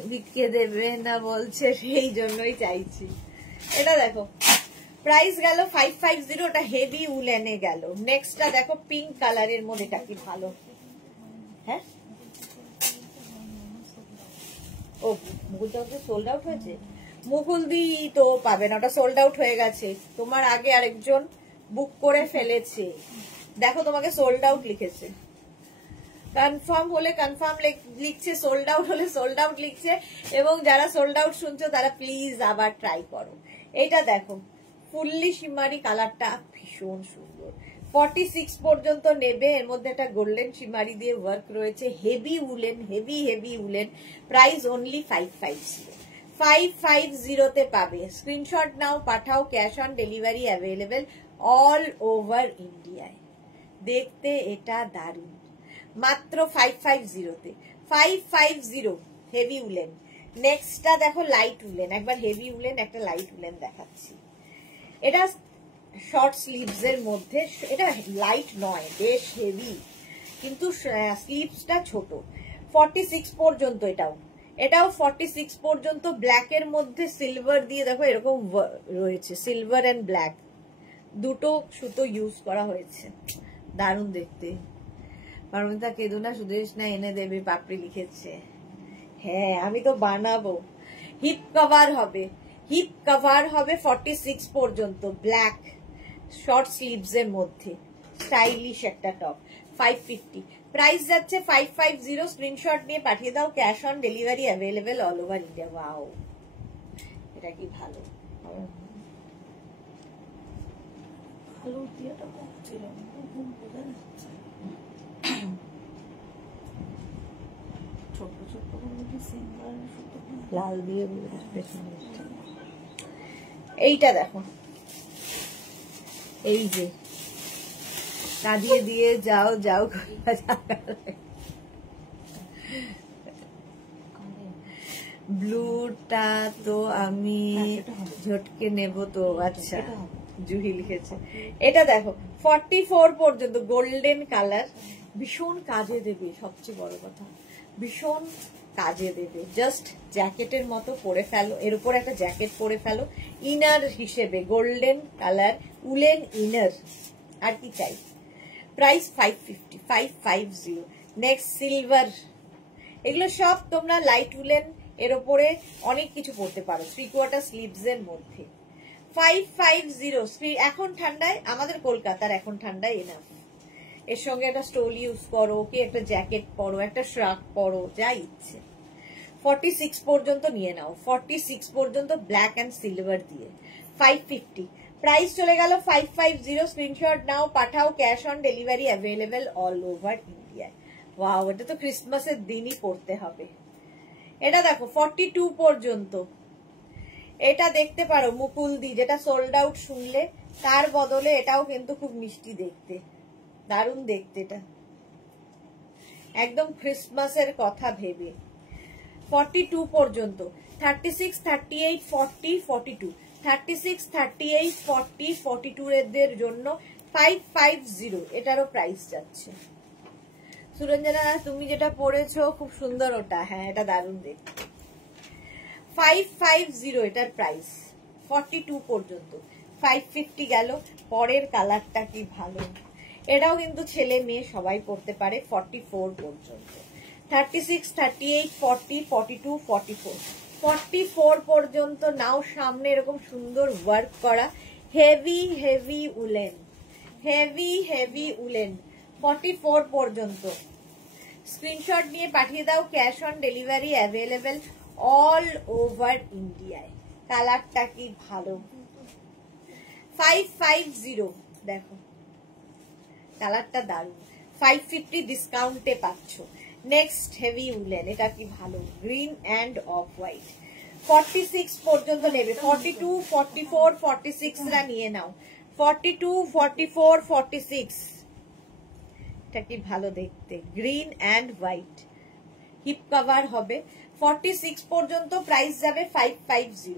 ভিক্ষে দেবে না বলছে, সেই জন্যই চাইছি। এটা দেখো প্রাইস গেল 550, ওটা হেভি উলেনে গেল। নেক্সটটা দেখো পিঙ্ক কালারের মধ্যে, এটা কি ভালো। হ্যাঁ ও মুকুল চক্রবর্তী সোল্ড আউট হয়েছে। মুকুল দি তো পাবে না, ওটা সোল্ড আউট হয়ে গেছে। তোমার আগে আরেকজন বুক করে ফেলেছে, দেখো তোমাকে সোল্ড আউট লিখেছে। কনফার্ম হলে কনফার্ম লিখছে, সোল্ড আউট হলে সোল্ড আউট লিখছে। এবং যারা সোল্ড আউট শুনছো তারা প্লিজ আবার ট্রাই করো। এটা দেখো ফুললি শিমারি, কালারটা ভীষণ সুন্দর। 46 পর্যন্ত নেবে। এর মধ্যে একটা গোল্ডেন শিমারি দিয়ে ওয়ার্ক রয়েছে, heavy woollen, heavy woollen. Price only 550, 550 তে পাবে। স্ক্রিনশট নাও, পাঠাও, cash on delivery available all over ইন্ডিয়ায়। দেখতে এটা দারুণ, মাত্র 550 তে। 550 হেভি উলেন। নেক্সটটা দেখো লাইট উলেন, একবার হেভি উলেন একটা লাইট উলেন দেখাচ্ছি। এটা শর্ট স্লিভস এর মধ্যে, এটা লাইট নয়, বেশ হেভি, কিন্তু স্লিভসটা ছোট। 46 পর্যন্ত, এটাও 46 পর্যন্ত। ব্ল্যাক এর মধ্যে সিলভার দিয়ে দেখো এরকম রয়েছে, সিলভার এন্ড ব্ল্যাক দুটো সুতো ইউজ করা হয়েছে, দারুণ দেখতে। পারমিতা কেদুনা সুদেশ না এনে দেবে, পাপড়ি লিখেছে। হ্যাঁ আমি তো বানাবো। হিপ কভার হবে, হিপ কভার হবে 46 পর্যন্ত, ব্ল্যাক শর্ট স্লিভস এর মধ্যে, স্টাইলিশ একটা টপ। 550 প্রাইস যাচ্ছে 550। স্ক্রিনশট নিয়ে পাঠিয়ে দাও, cash on delivery available all over India. Wow এটা কি ভালো, ভালো দিয়েটা ছিল ছোট ছোট লাল দিয়ে এইটা দেখো, এই যে কাঁদিয়ে দিয়ে যাও যাও, ব্লুটা তো আমি ঝটকে নেব তো। আচ্ছা জুহি লিখেছে। এটা দেখো 44 পর্যন্ত, গোল্ডেন কালার, ভীষণ কাজে দেবে। সবচেয়ে বড় কথা ভীষণ কাজে দেবে। জাস্ট জ্যাকেটের মতো পরে ফেলো, এর উপর একটা জ্যাকেট পরে ফেলো ইনার হিসেবে, গোল্ডেন কালার উলেন ইনার, আর কি চাই। প্রাইস 550, 550। নেক্সট সিলভার, এগুলো সব তোমরা লাইট উলেন, এর উপরে অনেক কিছু পরতে পারো, 3/4 স্লিভস এর মধ্যে। 550। এখন ঠান্ডায়, আমাদের কলকাতার এখন ঠান্ডায় এনাফ। এর সঙ্গে একটা স্টোল ইউজ করো, কি একটা জ্যাকেট পরো, একটা শ্রাক পরো, যা ইচ্ছে। 46 পর্যন্ত নিয়ে নাও, 46 পর্যন্ত ব্ল্যাক অ্যান্ড সিলভার দিয়ে। 550 প্রাইস চলে গেল 550। স্ক্রিনশট নাও, পাঠাও, cash on delivery available all over ইন্ডিয়ায়। ওয়াও এটা তো ক্রিসমাসের দিনই পড়তে হবে। এটা দেখো 42 পর্যন্ত, এটা দেখতে পারো মুকুল দি, যেটা সোল্ড আউট শুনলে তার বদলে এটাও কিন্তু খুব মিষ্টি দেখতে, দারুণ দেখতে। এটা একদম ক্রিসমাসের কথা ভেবে। 42 পর্যন্ত, 36, 38, 40, 42, 36, 38, 40, 42 এর জন্য 550। এটারও প্রাইস যাচ্ছে। সুরঞ্জনা তুমি যেটা পরেছো খুব সুন্দর ওটা, হ্যাঁ এটা দারুণ দেখতে। 550 এটার প্রাইস। 42 পর্যন্ত 550 গেল। পরের কালারটা কি ভালো, এটাও কিন্তু ছেলে মেয়ে সবাই পরতে পারে। 44 পর্যন্ত, 36, 38, 40, 42, 44, 44 পর্যন্ত নাও। সামনে এরকম সুন্দর ওয়ার্ক করা হেভি উলেন, হেভি উলেন। 44 পর্যন্ত স্ক্রিনশট নিয়ে পাঠিয়ে দাও, cash on delivery available all over ইন্ডিয়ায়। কালারটা কি ভালো। 550 দেখো কালারটা দারুন। 550 ডিসকাউন্টে পাচ্ছ। নেক্সট হেভি উলেন, এটা কি ভালো, গ্রিন অ্যান্ড অফ হোয়াইট। 46 পর্যন্ত নেবে, 42, 44, 46 রা নিয়ে নাও। 42, 44, 46 এটা কি ভালো দেখতে, green and white, hip cover হবে। 46 পর্যন্ত প্রাইস যাবে 550,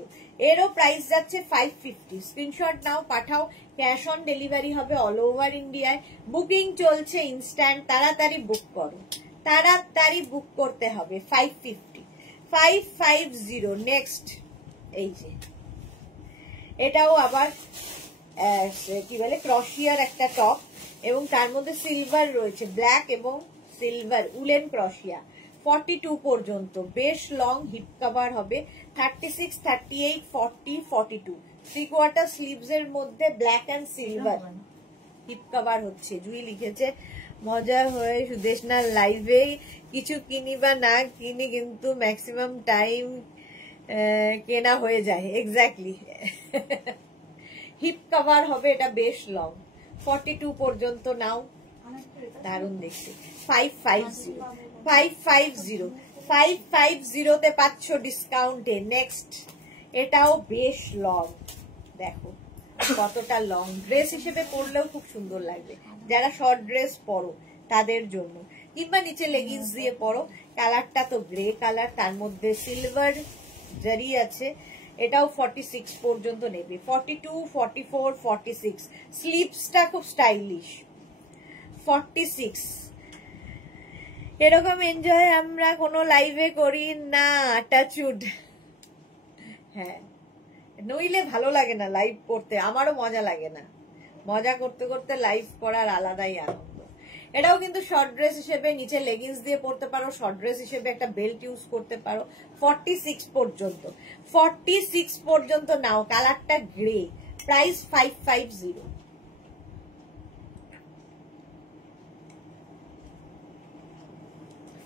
এরও প্রাইস যাচ্ছে 550। স্ক্রিনশট নাও, পাঠাও, ক্যাশ অন ডেলিভারি হবে অল ওভার ইন্ডিয়ায়। বুকিং চলছে ইনস্ট্যান্ট, তাড়াতাড়ি বুক করো, তাড়াতাড়ি বুক করতে হবে। 550, 550। নেক্সট এই যে এটাও আবার কি বলে ক্রশিয়ার একটা টপ, এবং তার মধ্যে সিলভার রয়েছে, ব্ল্যাক এবং সিলভার উলেন ক্রশিয়া। 42 পর্যন্ত, বেশ লং হিপ কভার হবে। 36, 38, 40, 42 3/4 স্লিভস এর মধ্যে black and silver hip cover হচ্ছে। জুই লিখেছে মজা হয়ে সুদেশনার লাইভে কিছু কিনি বা না কিনি, কিন্তু ম্যাক্সিমাম টাইম কেনা হয়ে যায়। এক্স্যাক্টলি হিপ কভার হবে, এটা বেশ লং। 42 পর্যন্ত নাও, দারুন দেখতে। 550, 550, 550 তে পাচ্ছ ডিসকাউন্টে। নেক্সট এটাও বেশ লং, দেখো কতটা লং, ড্রেস হিসেবে পরলেও খুব সুন্দর লাগবে, যারা শর্ট ড্রেস পরো তাদের জন্য, কিংবা নিচে লেগিংস দিয়ে পরো। কালারটা তো গ্রে কালার, তার মধ্যে সিলভার জারি আছে। এটাও 46 পর্যন্ত নেবে। 42, 44, 46 স্লিভসটা খুব স্টাইলিশ। 46 এরকম এনজয় আমরা কোনো লাইভে করি না, টাচউড। হ্যাঁ, নইলে ভালো লাগে না লাইভ করতে, আমারও মজা লাগে না। মজা করতে করতে লাইভ করার আলাদাই আনন্দ। এটাও কিন্তু শর্ট ড্রেস হিসেবে নিচে লেগিংস দিয়ে পরতে পারো, শর্ট ড্রেস হিসেবে একটা বেল্ট ইউজ করতে পারো। 46 পর্যন্ত, 46 পর্যন্ত নাও। কালারটা গ্রে, প্রাইস 550।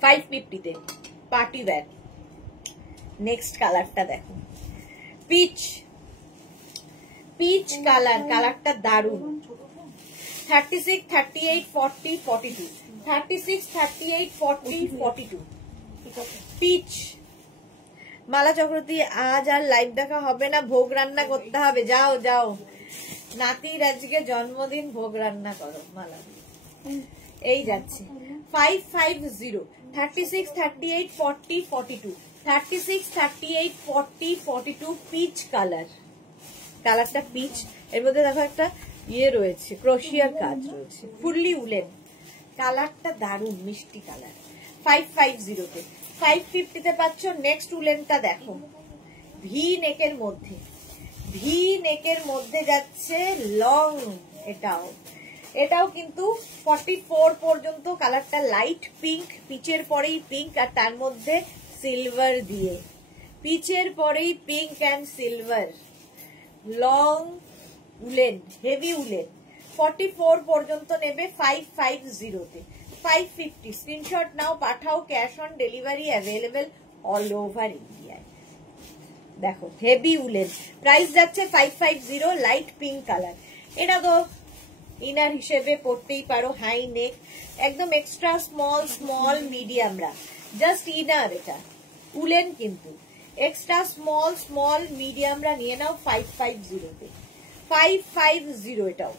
550 তে পার্টি ওয়্যার। নেক্সট কালারটা দেখো, পিচ, পিচ কালার, কালারটা দারুন। 36, 38, 40, 42 36, 38, 40, 42 পিচ। মালা চক্রবর্তী, আজ আর লাইভ দেখা হবে না, ভোগ রান্না করতে হবে। যাও যাও, নাতির আজকে জন্মদিন, ভোগ রান্না করো। মালা এই যাচ্ছে। 550, 36, 38, 40, 42 36, 38, 40, 42 পিচ কালার। কালারটা পিচ, এর মধ্যে দেখো একটা ইয়ে রয়েছে, ক্রোশিয়ার কাজ রয়েছে, ফুললি উলেন। কালারটা দারুন, মিষ্টি কালার। 550 তে। 550 তে পাচ্ছ। নেক্সট উলেনটা দেখো, ভি নেকের মধ্যে, ভি নেকের মধ্যে যাচ্ছে, লং। এটাও এটাও কিন্তু 44 পর্যন্ত। কালারটা লাইট পিঙ্ক, পিচের পরেই পিঙ্ক, আর তার মধ্যে সিলভার দিয়ে, পিচের পরেই pink and silver, long woollen, heavy woollen. 44 পর্যন্ত নেবে 550 তে। 550 স্ক্রিনশট নাও, পাঠাও, cash on delivery available all over ইন্ডিয়ায়। দেখো হেভি উলেন, প্রাইস যাচ্ছে 550, লাইট পিঙ্ক কালার। এটা তো ইনার হিসেবে পড়তেই পারো, হাই নেক, একদম এক্সট্রা স্মল স্মল মিডিয়ামরা, জাস্ট ইনার। এটা উলেন কিন্তু এক্সট্রা স্মল স্মল মিডিয়ামরা নিয়ে নাও 550 তে। 550 এটাও।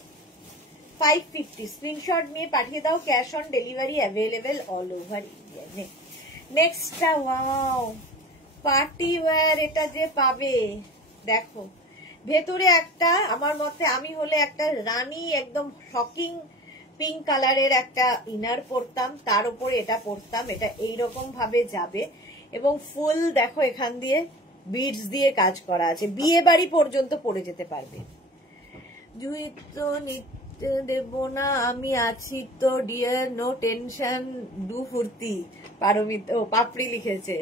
550 স্ক্রিনশট নিয়ে পাঠিয়ে দাও, cash on delivery available all over India. নেক্সটটা ওয়াও, পার্টি ওয়্যার, এটা যে পাবে দেখো, ভেতরে একটা, আমার মতে আমি হলে একটা রানী একদম শকিং পিঙ্ক কালারের একটা ইনার পরতাম, তার উপরে এটা পরতাম। এটা এইরকম ভাবে যাবে, এবং ফুল দেখো এখান দিয়ে বিডস দিয়ে কাজ করা আছে, বিয়ে বাড়ি পর্যন্ত পরে যেতে পারবে। জুই তো নিতে দেব না, আমি আছি তো ডিয়ার, নো টেনশন, ডু ফুর্তি। পারমিত, ও পাপড়ি লিখেছে।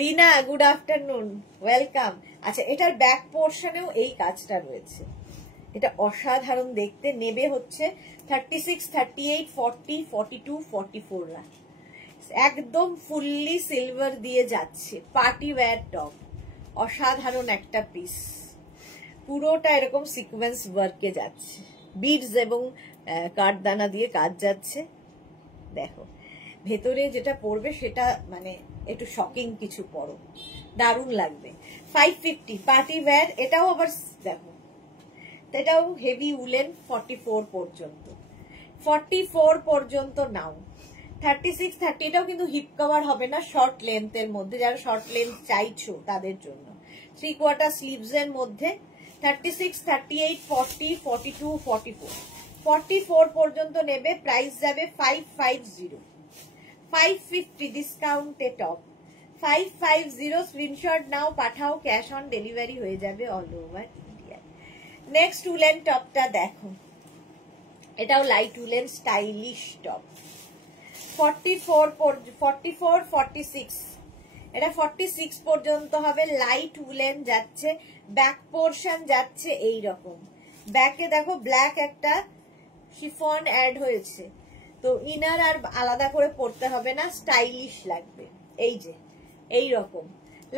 রিনা, গুড আফটারনুন, ওয়েলকাম। আচ্ছা, এটার ব্যাক পোর্শনেও এই কাজটা রয়েছে, এটা অসাধারণ দেখতে। নেবে হচ্ছে 36, 38, 40, 42, 44 রা, একদম ফুললি সিলভার দিয়ে যাচ্ছে, পার্টি ওয়্যার টপ, অসাধারণ একটা পিস, পুরোটা এরকম সিকোয়েন্স ওয়ার্কে যাচ্ছে, বিডস এবং কাঠদানা দিয়ে কাজ যাচ্ছে। দেখো ভেতরে যেটা পড়বে সেটা মানে একটু শকিং কিছু পরো, দারুণ লাগবে। 550 পার্টি ওয়্যার। এটাও আবার দেখো, এটাও হেভি উলেন, 44 পর্যন্ত, 44 পর্যন্ত নাও। 36, 30 এটাও কিন্তু হিপ কভার হবে না, শর্ট লেন্থের মধ্যে, যারা শর্ট লেন্থ চাইছো তাদের জন্য। 3/4 স্লিভস এর মধ্যে 36, 38, 40, 42, 44, 44 পর্যন্ত নেবে। প্রাইস যাবে 550, 550 ডিসকাউন্টে টপ, 550। স্ক্রিনশট নাও, পাঠাও, ক্যাশ অন ডেলিভারি হয়ে যাবে all over India. Next woollen টপটা দেখো, এটাও লাইট উলেন স্টাইলিশ টপ, 44, 46, এটা 46 পর্যন্ত হবে। লাইট উলেন যাচ্ছে, ব্যাক পোর্শন যাচ্ছে এইরকম, ব্যাকে দেখো ব্ল্যাক একটা শিফন অ্যাড হয়েছে, তো ইনার আর আলাদা করে পরতে হবে না, স্টাইলিশ লাগবে। এই যে এইরকম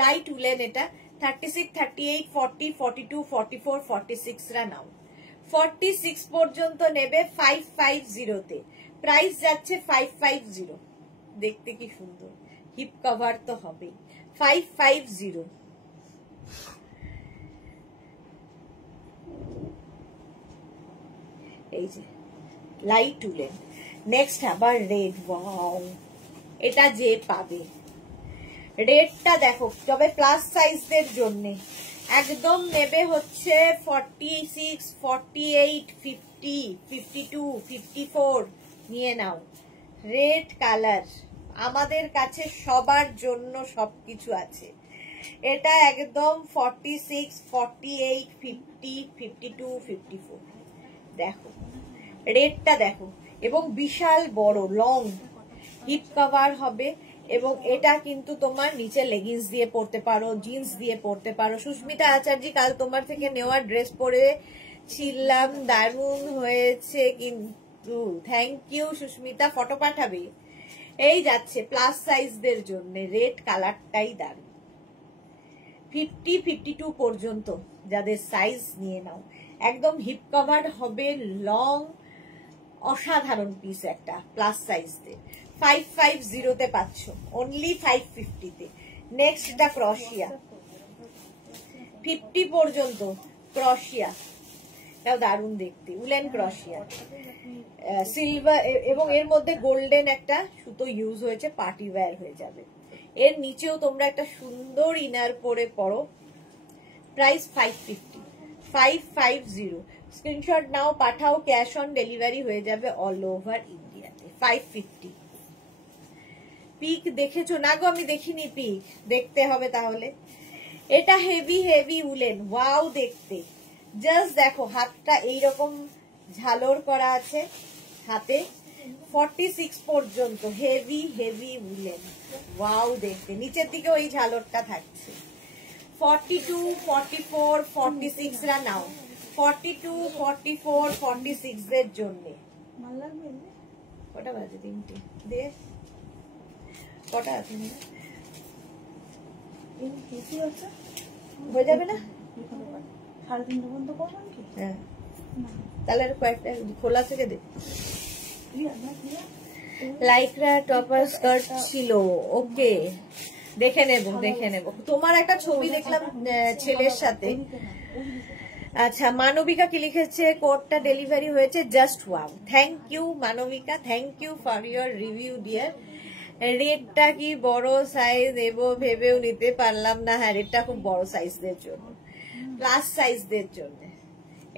লাইট উলেন, এটা 36, 38, 40, 42, 44, 46 রা নাও। 46 পর্যন্ত নেবে 550 তে, প্রাইস যাচ্ছে 550। দেখতে কি সুন্দর, হিপ কভার তো হবেই। 550। এই যে লাইট উলেন। নেক্সট আবার রেড, ওয়াও, এটা যে পাবে, রেডটা দেখো, তবে প্লাস সাইজদের জন্য একদম নেবে হচ্ছে 46, 48, 50, 52, 54 নিয়ে নাও। রেড কালার আমাদের কাছে সবার জন্য সবকিছু আছে। এটা একদম 46, 48, 50, 52, 54। দেখো রেডটা দেখো, এবং বিশাল বড় লং হিপ কভার হবে, এবং এটা কিন্তু তোমার নিচে লেগিংস দিয়ে পরতে পারো, জিন্স দিয়ে পরতে পারো। সুস্মিতা আচার্য, কাল তোমার থেকে নেওয়া ড্রেস পরেছিলাম, দারুণ হয়েছে কিন্তু। থ্যাংক ইউ সুস্মিতা, ফটো পাঠাবে। এই যাচ্ছে প্লাস সাইজদের জন্য, রেড কালারটাই দারুণ। 50, 52 পর্যন্ত যাদের সাইজ নিয়ে নাও, একদম হিপ কভার হবে, লং, অসাধারণ পিস একটা, প্লাস সাইজদের। 550 তে পাচ্ছ, অনলি 550 তে। নেক্সটটা ক্রশিয়া, 50 পর্যন্ত ক্রশিয়া, এটাও দারুণ দেখতে, উলেন ক্রশিয়া, সিলভার এবং এর মধ্যে গোল্ডেন একটা সুতো ইউজ হয়েছে, পার্টি ওয়্যার হয়ে যাবে। এর নিচেও তোমরা একটা সুন্দর ইনার পরে পরো। প্রাইস 550, 550। স্ক্রিনশট নাও, পাঠাও, ক্যাশ অন ডেলিভারি হয়ে যাবে অল ওভার ইন্ডিয়াতে। 550। পিক দেখেছো না গো? আমি দেখিনি পিক, দেখতে হবে তাহলে। এটা হেভি হেভি উলেন, ওয়াও দেখতে, জাস্ট দেখো হাতটা এইরকম ঝালর করা আছে হাতে। 46 পর্যন্ত হেভি হেভি উলেন, ওয়াও দেখতে, নিচের দিকে ওই ঝালরটা থাকছে। 42, 44, 46 রা নাও। 42, 44, 46 এর জন্য কটা বাজে? 3টে দে, কটা আছে হয়ে যাবে না? 3:30 পর্যন্ত করবেন কি? হ্যাঁ, তাহলে কয়েকটা খোলা থেকে দে। লাইক্রা টপার স্কার্ট ছিল, ওকে, দেখে নেব দেখে নেব। তোমার একটা ছবি দেখলাম ছেলের সাথে। আচ্ছা, মানবিকা কি লিখেছে? কোডটা ডেলিভারি হয়েছে, just wow. Thank you Manabika, thank you for your review dear. রেডটা কি বড় সাইজ দেব ভেবেও নিতে পারলাম না। হ্যাঁ, রেডটা খুব বড় সাইজদের জন্য, প্লাস সাইজদের জন্য।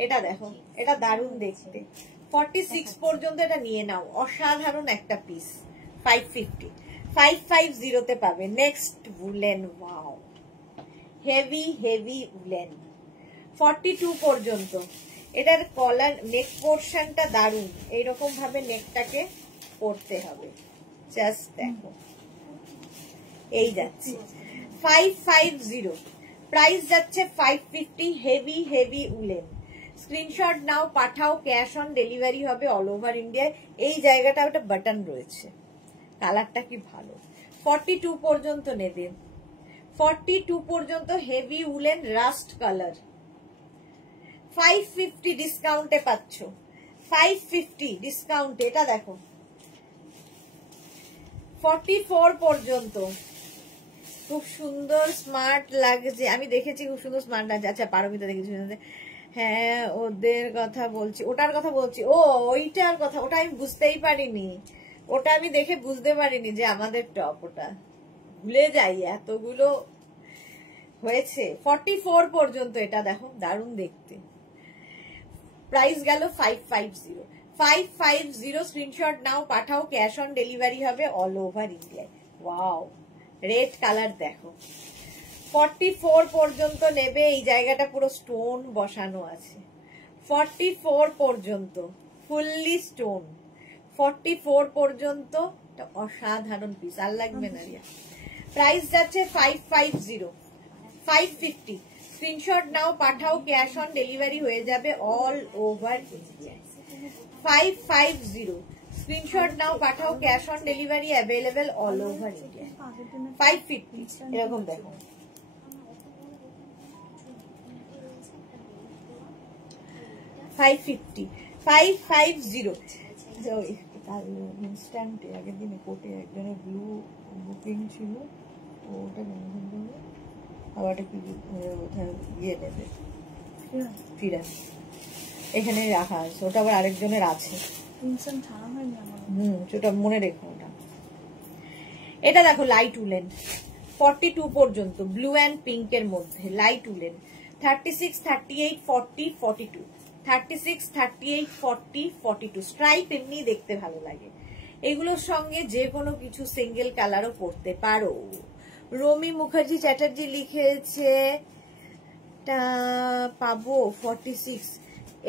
এটা দেখো, এটা দারুণ দেখতে। 46 পর্যন্ত এটা নিয়ে নাও, অসাধারণ একটা পিস। 550, 550 তে পাবে। Next woollen, wow, heavy heavy woollen, 42 পর্যন্ত। এটার কলার নেক পোর্শনটা দারুণ, এইরকম ভাবে নেকটাকে পরতে হবে। জাস্ট দেখো, এই যাচ্ছে 550, প্রাইস যাচ্ছে 550। Heavy heavy woollen. স্ক্রিনশট নাও, পাঠাও, ক্যাশ অন ডেলিভারি হবে অল ওভার ইন্ডিয়ায়। এই জায়গাটা একটা বাটন রয়েছে, কালারটা কি ভালো। 42 পর্যন্ত নেবে, 42 পর্যন্ত হেভি উলেন রাস্ট কালার, 550 ডিসকাউন্টে পাচ্ছ, 550 ডিসকাউন্টে। এটা দেখো 44 পর্যন্ত খুব সুন্দর স্মার্ট লাগছে, আমি দেখেছি খুব সুন্দর স্মার্ট লাগছে। আচ্ছা পারমিতা দেখেছি, হ্যাঁ ওদের কথা বলছি, ওটার কথা বলছি, ও ওইটার কথা, ওটা আমি বুঝতেই পারিনি, ওটা আমি দেখে বুঝতে পারিনি যে আমাদের টপ, ওটা ভুলে যাই এতগুলো হয়েছে। 44 পর্যন্ত এটা দেখো দারুণ দেখতে, প্রাইস গেল 550, 550 স্ক্রিনশট নাও পাঠাও, ক্যাশ অন ডেলিভারি হবে অল ওভার ইন্ডিয়ায়। ওয়াও রেড কালার দেখো, 44 পর্যন্ত নেবে, এই জায়গাটা পুরো স্টোন বসানো আছে, 44 পর্যন্ত ফুললি স্টোন, 44 পর্যন্ত অসাধারণ পিস, আর লাগবে না রিয়া। প্রাইস যাচ্ছে 550, 550 স্ক্রিনশট নাও পাঠাও, ক্যাশ অন ডেলিভারি হয়ে যাবে অল ওভার ইন্ডিয়া। 550 স্ক্রিনশট নাও পাঠাও, cash on delivery available all over India. 550 এরকম দেখো, 550, 550 ইনস্ট্যান্টে আগের দিনে কোটে একজনের ব্লু বুকিং ছিল, ওটা আবার কি ইয়ে নেবে ফিরান, এখানে রাখা আছে, ওটা আবার আরেকজনের আছে, ওটা মনে রেখো। ওটা এটা দেখো লাইট উলেন, 42 পর্যন্ত ব্লু অ্যান্ড পিঙ্কের মধ্যে লাইট উলেন, 36, 38, 40, 42, 36, 38, 40, 42 স্ট্রাইপ এমনি দেখতে ভালো লাগে, এগুলোর সঙ্গে যে কোনো কিছু সিঙ্গেল কালারও পরতে পারো। রমি মুখার্জি চ্যাটার্জি লিখেছে পাবো 46,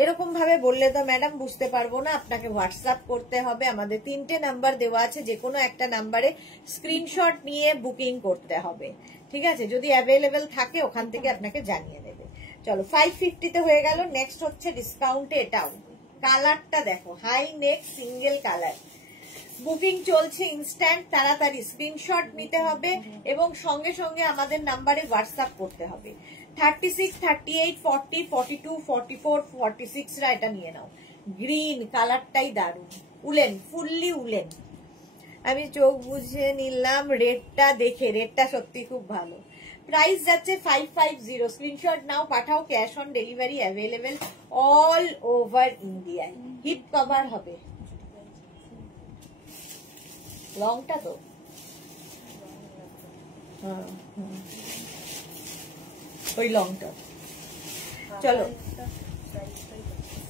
এরকম ভাবে বললে তো ম্যাডাম বুঝতে পারবো না, আপনাকে হোয়াটসঅ্যাপ করতে হবে, আমাদের 3টে নাম্বার দেওয়া আছে, যে কোনো একটা নাম্বারে স্ক্রিনশট নিয়ে বুকিং করতে হবে, ঠিক আছে? যদি অ্যাভেলেবেল থাকে ওখান থেকে আপনাকে জানিয়ে দেবে। চলো 550 হয়ে গেল। নেক্সট হচ্ছে ডিসকাউন্টে, এটাও কালারটা দেখো, high neck single colour, booking চলছে ইনস্ট্যান্ট, তাড়াতাড়ি স্ক্রিনশট নিতে হবে এবং সঙ্গে সঙ্গে আমাদের নাম্বারে হোয়াটসঅ্যাপ করতে হবে। 36, 38, 40, 42, 44, 46 রা এটা নিয়ে নাও। গ্রিন কালারটাই দারুণ, উলেন ফুললি উলেন, আমি চোখ বুঝে নিলাম রেডটা দেখে, রেডটা সত্যি খুব ভালো। প্রাইস যাচ্ছে 550, স্ক্রিনশট নাও পাঠাও, cash on delivery available all over ইন্ডিয়ায়। হিপ কভার হবে, লংটা তো ওই লংটা। চলো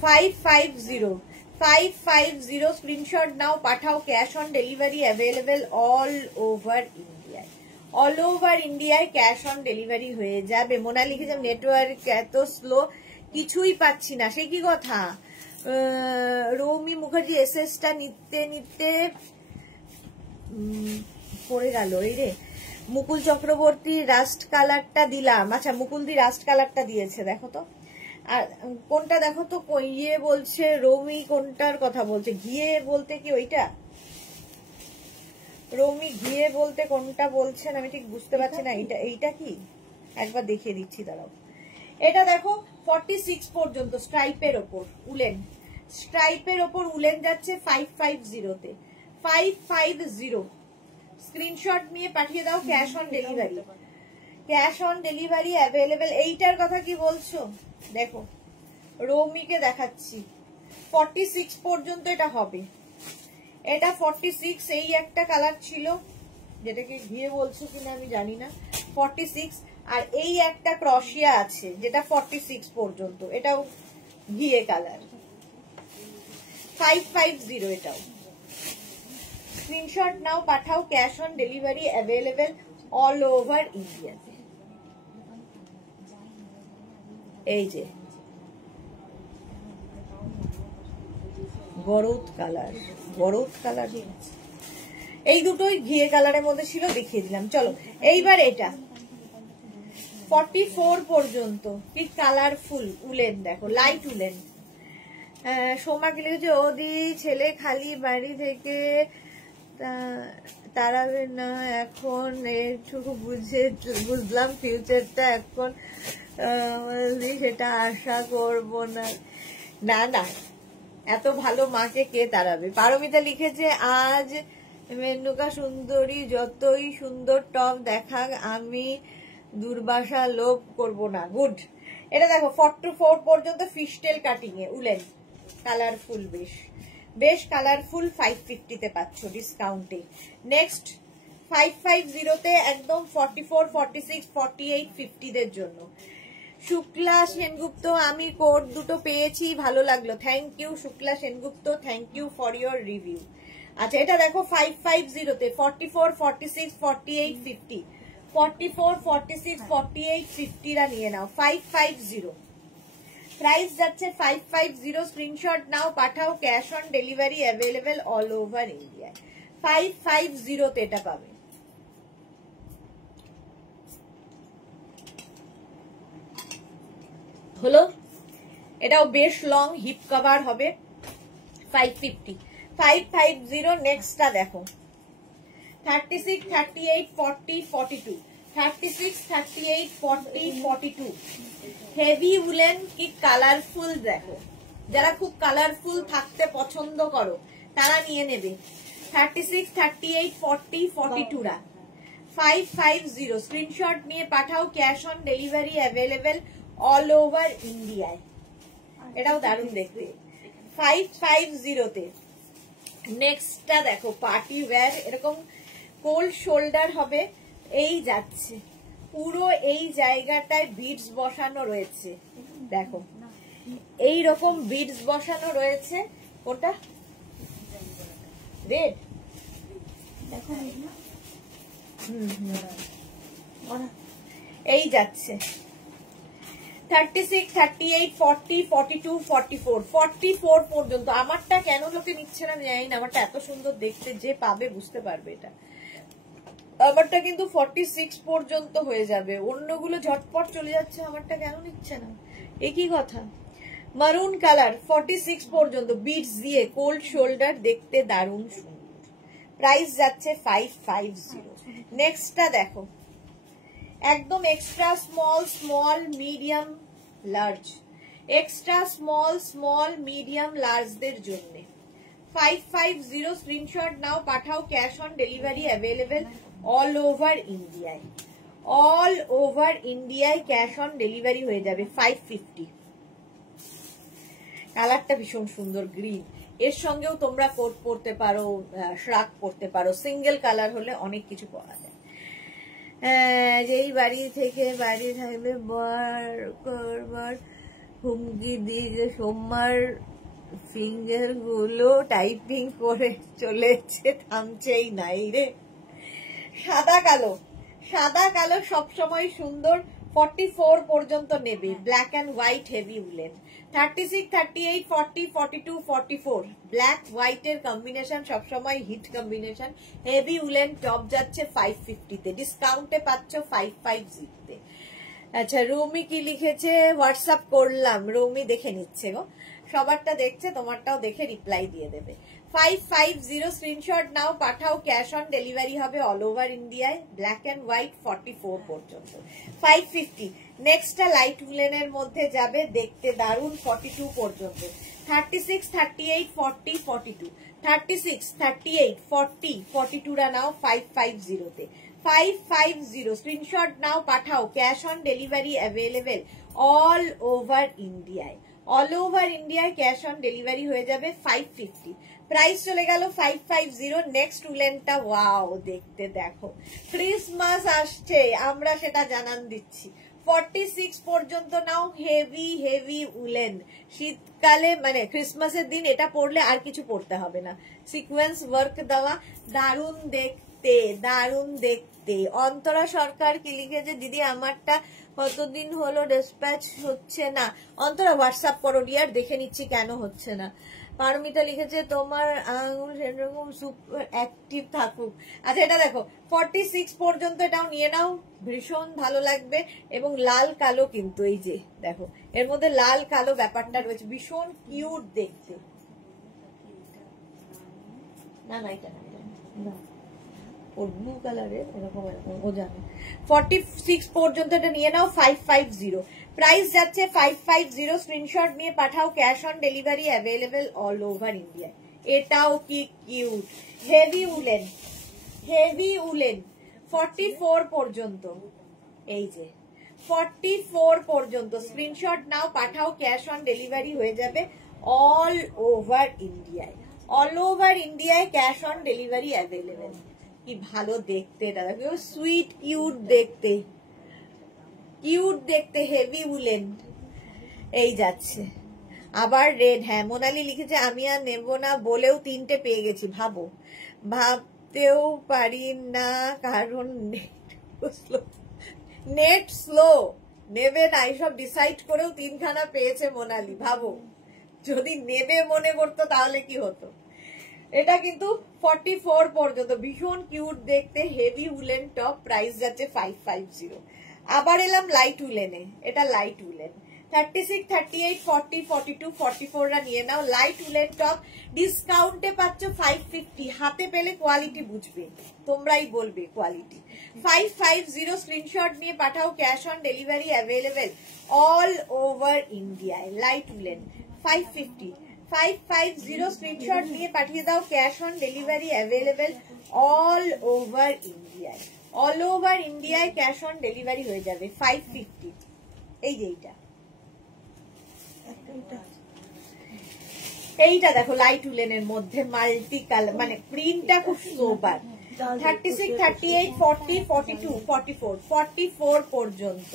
550 স্ক্রিনশট নাও পাঠাও, cash on delivery available all over ইন্ডিয়ায়, অল ওভার ইন্ডিয়ায় ক্যাশ অন ডেলিভারি হয়ে যাবে। মোনা লিখেছে নেটওয়ার্ক এত স্লো, কিছুই পাচ্ছি না, সে কি কথা? রৌমি মুখার্জি এসএসটা নিতে নিতে পড়ে গেল, এই রে। মুকুল চক্রবর্তী রাস্ট কালারটা দিলাম, আচ্ছা মুকুল দি রাস্ট কালারটা দিয়েছে, দেখো তো, আর কোনটা দেখো তো, ইয়ে বলছে রৌমি, কোনটার কথা বলছে? ঘিয়ে বলতে কি ওইটা? রৌমি ঘিয়ে বলতে কোনটা বলছেন আমি ঠিক বুঝতে পারছি না, এইটা কি একবার দেখিয়ে দিচ্ছি, দাঁড়াও। এটা দেখো 46 পর্যন্ত স্ট্রাইপের ওপর উলেন, স্ট্রাইপের ওপর উলেন যাচ্ছে 550 তে, 550 স্ক্রিনশট নিয়ে পাঠিয়ে দাও, cash on delivery, cash on delivery available. এইটার কথা কি বলছো? দেখো রৌমিকে দেখাচ্ছি, 46 পর্যন্ত এটা হবে, এটা 46, এই একটা কালার ছিল যেটাকে ঘিয়ে বলছো কিনা আমি জানি না, 46, আর এই একটা ক্রশিয়া আছে যেটা 46 পর্যন্ত, এটাও ঘিয়ে কালার, 550 এটাও। স্ক্রিনশট নাও পাঠাও, cash on delivery available all over India. এই যে গরুদ কালার, গরুদ কালার, এই দুটোই ঘিয়ে কালারের মধ্যে ছিল, দেখিয়ে দিলাম। চলো এইবার এটা 44 পর্যন্ত, কি কালারফুল উলেন দেখো, লাইট উলেন। সোমা কি লিখেছে, ওদি ছেলে খালি বাড়ি থেকে তাড়াবে না এখন, এইটুকু বুঝলাম ফিউচারটা এখন, সেটা আশা করব না। না না, এত ভালো মাকে কে তাড়াবে। পারমিতা লিখেছে আজ মেনুকা সুন্দরী যতই সুন্দর টপ দেখাক আমি দুর্বাসা লোভ করব না। গুড। এটা দেখো 44 পর্যন্ত ফিশটেল কাটিং এ উলেন, কালারফুল, বেশ বেশ কালারফুল, 550 তে পাচ্ছ ডিসকাউন্টে। নেক্সট 550 তে একদম 44, 46, 48, 50 দের জন্য। শুক্লা সেনগুপ্ত, আমি কোড দুটো পেয়েছি, ভালো লাগলো, thank you Shukla Sengupta, thank you for your review. আচ্ছা এটা দেখো 550 তে 44, 46, 48, 50, 44, 46, 48, 50 রা নিয়ে নাও। 550 প্রাইস যাচ্ছে 550, স্ক্রিনশট নাও পাঠাও, cash on delivery available all over India. 550 তে এটা পাবে। হলো, এটাও বেশ লং হিপ কভার হবে। 550, 550। নেক্সটটা দেখো 36, 38, 40, 42, 36, 38, 40, 42 হেভি উলেন কি কালারফুল। দেখো যারা খুব কালারফুল থাকতে পছন্দ করো তারা নিয়ে নেবে। 36, 38, 40, 42 রা 550, স্ক্রিনশট নিয়ে পাঠাও, cash on delivery available all over ইন্ডিয়ায়। এটাও দারুণ দেখতে। 550 তে নেক্সটটা দেখো পার্টি ওয়্যার, এরকম কোল্ড শোল্ডার হবে, এই যাচ্ছে পুরো এই জায়গাটায় বিডস বসানো রয়েছে। দেখো এই রকম বিডস বসানো রয়েছে। ওটা রেড, দেখো এই যাচ্ছে 36, 38, 40, 42, 44, 44 পর্যন্ত। আমারটা কেন লোকে নিচ্ছে না জানি না, আমারটা এত সুন্দর দেখতে, যে পাবে বুঝতে পারবে এটা। আমারটা কিন্তু 46 পর্যন্ত হয়ে যাবে, অন্যগুলো ঝটপট চলে যাচ্ছে, আমারটা কেন নিচ্ছে না, একই কথা। মারুন কালার 46 পর্যন্ত, বিটস দিয়ে কোল্ড শোল্ডার, দেখতে দারুণ সুন্দর। প্রাইস যাচ্ছে 550। নেক্সটটা দেখো একদম extra small, small, medium, large, extra small, small, medium, লার্জদের জন্য। 550, স্ক্রিনশট নাও পাঠাও, cash on delivery available all over ইন্ডিয়ায়। অল ওভার ইন্ডিয়ায় ক্যাশ অন ডেলিভারি হয়ে যাবে। 550। কালারটা ভীষণ সুন্দর, গ্রিন। এর সঙ্গেও তোমরা কোট পরতে পারো, শ্রাক পরতে পারো, সিঙ্গেল কালার হলে অনেক কিছু পরা যায়। যেই বাড়ি থেকে বাড়ি থাকবে বার করবার হুমকি দিকে সোমবার ফিঙ্গার গুলো টাইপিং করে চলেছে, থামছেই নাই রে। সাদা কালো, সাদা কালো সবসময় সুন্দর। 44 পর্যন্ত নেবে, black and white heavy woollen. 36, 38, 40, 42, 44 black white এর কম্বিনেশন সবসময় hit combination. Heavy woollen top যাচ্ছে 550 তে, ডিসকাউন্টে পাচ্ছ 550 তে। আচ্ছা রুমি কি লিখেছে হোয়াটসঅ্যাপ করলাম, রুমি দেখে নিচ্ছে গো, সবারটা দেখছে, তোমারটাও দেখে রিপ্লাই দিয়ে দেবে। 550, স্ক্রিনশট নাও পাঠাও, ক্যাশ অন ডেলিভারি হবে অল ওভার ইন্ডিয়ায়, ব্ল্যাক অ্যান্ড হোয়াইট 44 পর্যন্ত। 550। নেক্সটটা লাইট উলেনের মধ্যে যাবে, দেখতে দারুণ, 42 পর্যন্ত। 36, 38, 40, 42, 36, 38, 40, 42 রা নাও 550 তে। 550, স্ক্রিনশট নাও পাঠাও, cash on delivery available all over ইন্ডিয়ায়। অল ওভার ইন্ডিয়ায় ক্যাশ অন ডেলিভারি হয়ে যাবে 550। প্রাইস চলে গেল 550। নেক্সট উলেনটা ওয়াও দেখতে, দেখো ক্রিসমাস আসছে, আমরা সেটা জানান দিচ্ছি। 46 পর্যন্ত নাও, হেভি হেভি উলেন, শীতকালে মানে ক্রিসমাসের দিন এটা পরলে আর কিছু পরতে হবে না। সিকোয়েন্স ওয়ার্ক দেওয়া, দারুণ দেখতে, দারুণ দেখতে। অন্তরা সরকার কি লিখেছে, দিদি আমারটা কতদিন হলো ডিসপ্যাচ হচ্ছে না। অন্তরা হোয়াটসঅ্যাপ করো ডিয়ার, দেখে নিচ্ছি কেন হচ্ছে না। পারমিতা লিখেছে তোমার আঙুল সেরকম সুপার অ্যাক্টিভ থাকুক। আচ্ছা এটা দেখো 46 পর্যন্ত, এটাও নিয়ে নাও, ভীষণ ভালো লাগবে। এবং লাল কালো, কিন্তু এই যে দেখো এর মধ্যে লাল কালো ব্যাপারটা রয়েছে, ভীষণ কিউট দেখতে। না না এটা না, ওর ব্লু কালারের এরকম এরকম ও জানে 46 পর্যন্ত এটা নিয়ে নাও 550 প্রাইস যাচ্ছে 550 স্ক্রিনশট নিয়ে পাঠাও cash on delivery available all over India এটাও কি কিউট হেভি উলেন 44 পর্যন্ত এই যে 44 পর্যন্ত স্ক্রিনশট নাও পাঠাও ক্যাশ অন ডেলিভারি হয়ে যাবে অল ওভার ইন্ডিয়ায় ক্যাশ অন ডেলিভারি অ্যাভেলেবেল কি ভালো দেখতে দাদা সুইট কিউট দেখতে হেভি উলেন এই যাচ্ছে আবার রেড হ্যাঁ মোনালি লিখেছে আমি আর নেব না বলেও 3টে পেয়ে গেছি ভাবতেও পারি না কারণ নেট স্লো নেবে না এইসব ডিসাইড করেও 3খানা পেয়েছে মোনালি ভাবো যদি নেবে মনে করতো তাহলে কি হতো এটা কিন্তু 44 পর্যন্ত ভীষণ কিউট দেখতে হেভি উলেন টপ প্রাইস যাচ্ছে 550 আবার এলাম লাইট উলেনে এটা লাইট উলেন 36 38 40 42 44 রা নিয়ে নাও লাইট উলেন টপ ডিসকাউন্টে পাচ্ছ 550 হাতে পেলে কোয়ালিটি বুঝবে তোমরাই বলবে কোয়ালিটি 550 স্ক্রিনশট নিয়ে পাঠাও cash on delivery available all over ইন্ডিয়ায় লাইট উলেন 550 স্ক্রিনশট নিয়ে পাঠিয়ে দাও cash on delivery available all over ইন্ডিয়ায় ক্যাশ অন ডেলিভারি হয়ে যাবে 550 এই যে এইটা দেখো লাইট উলেনের মধ্যে মাল্টি কালার মানে প্রিন্টটা খুব সোবার 36 38 40 42 44 44 পর্যন্ত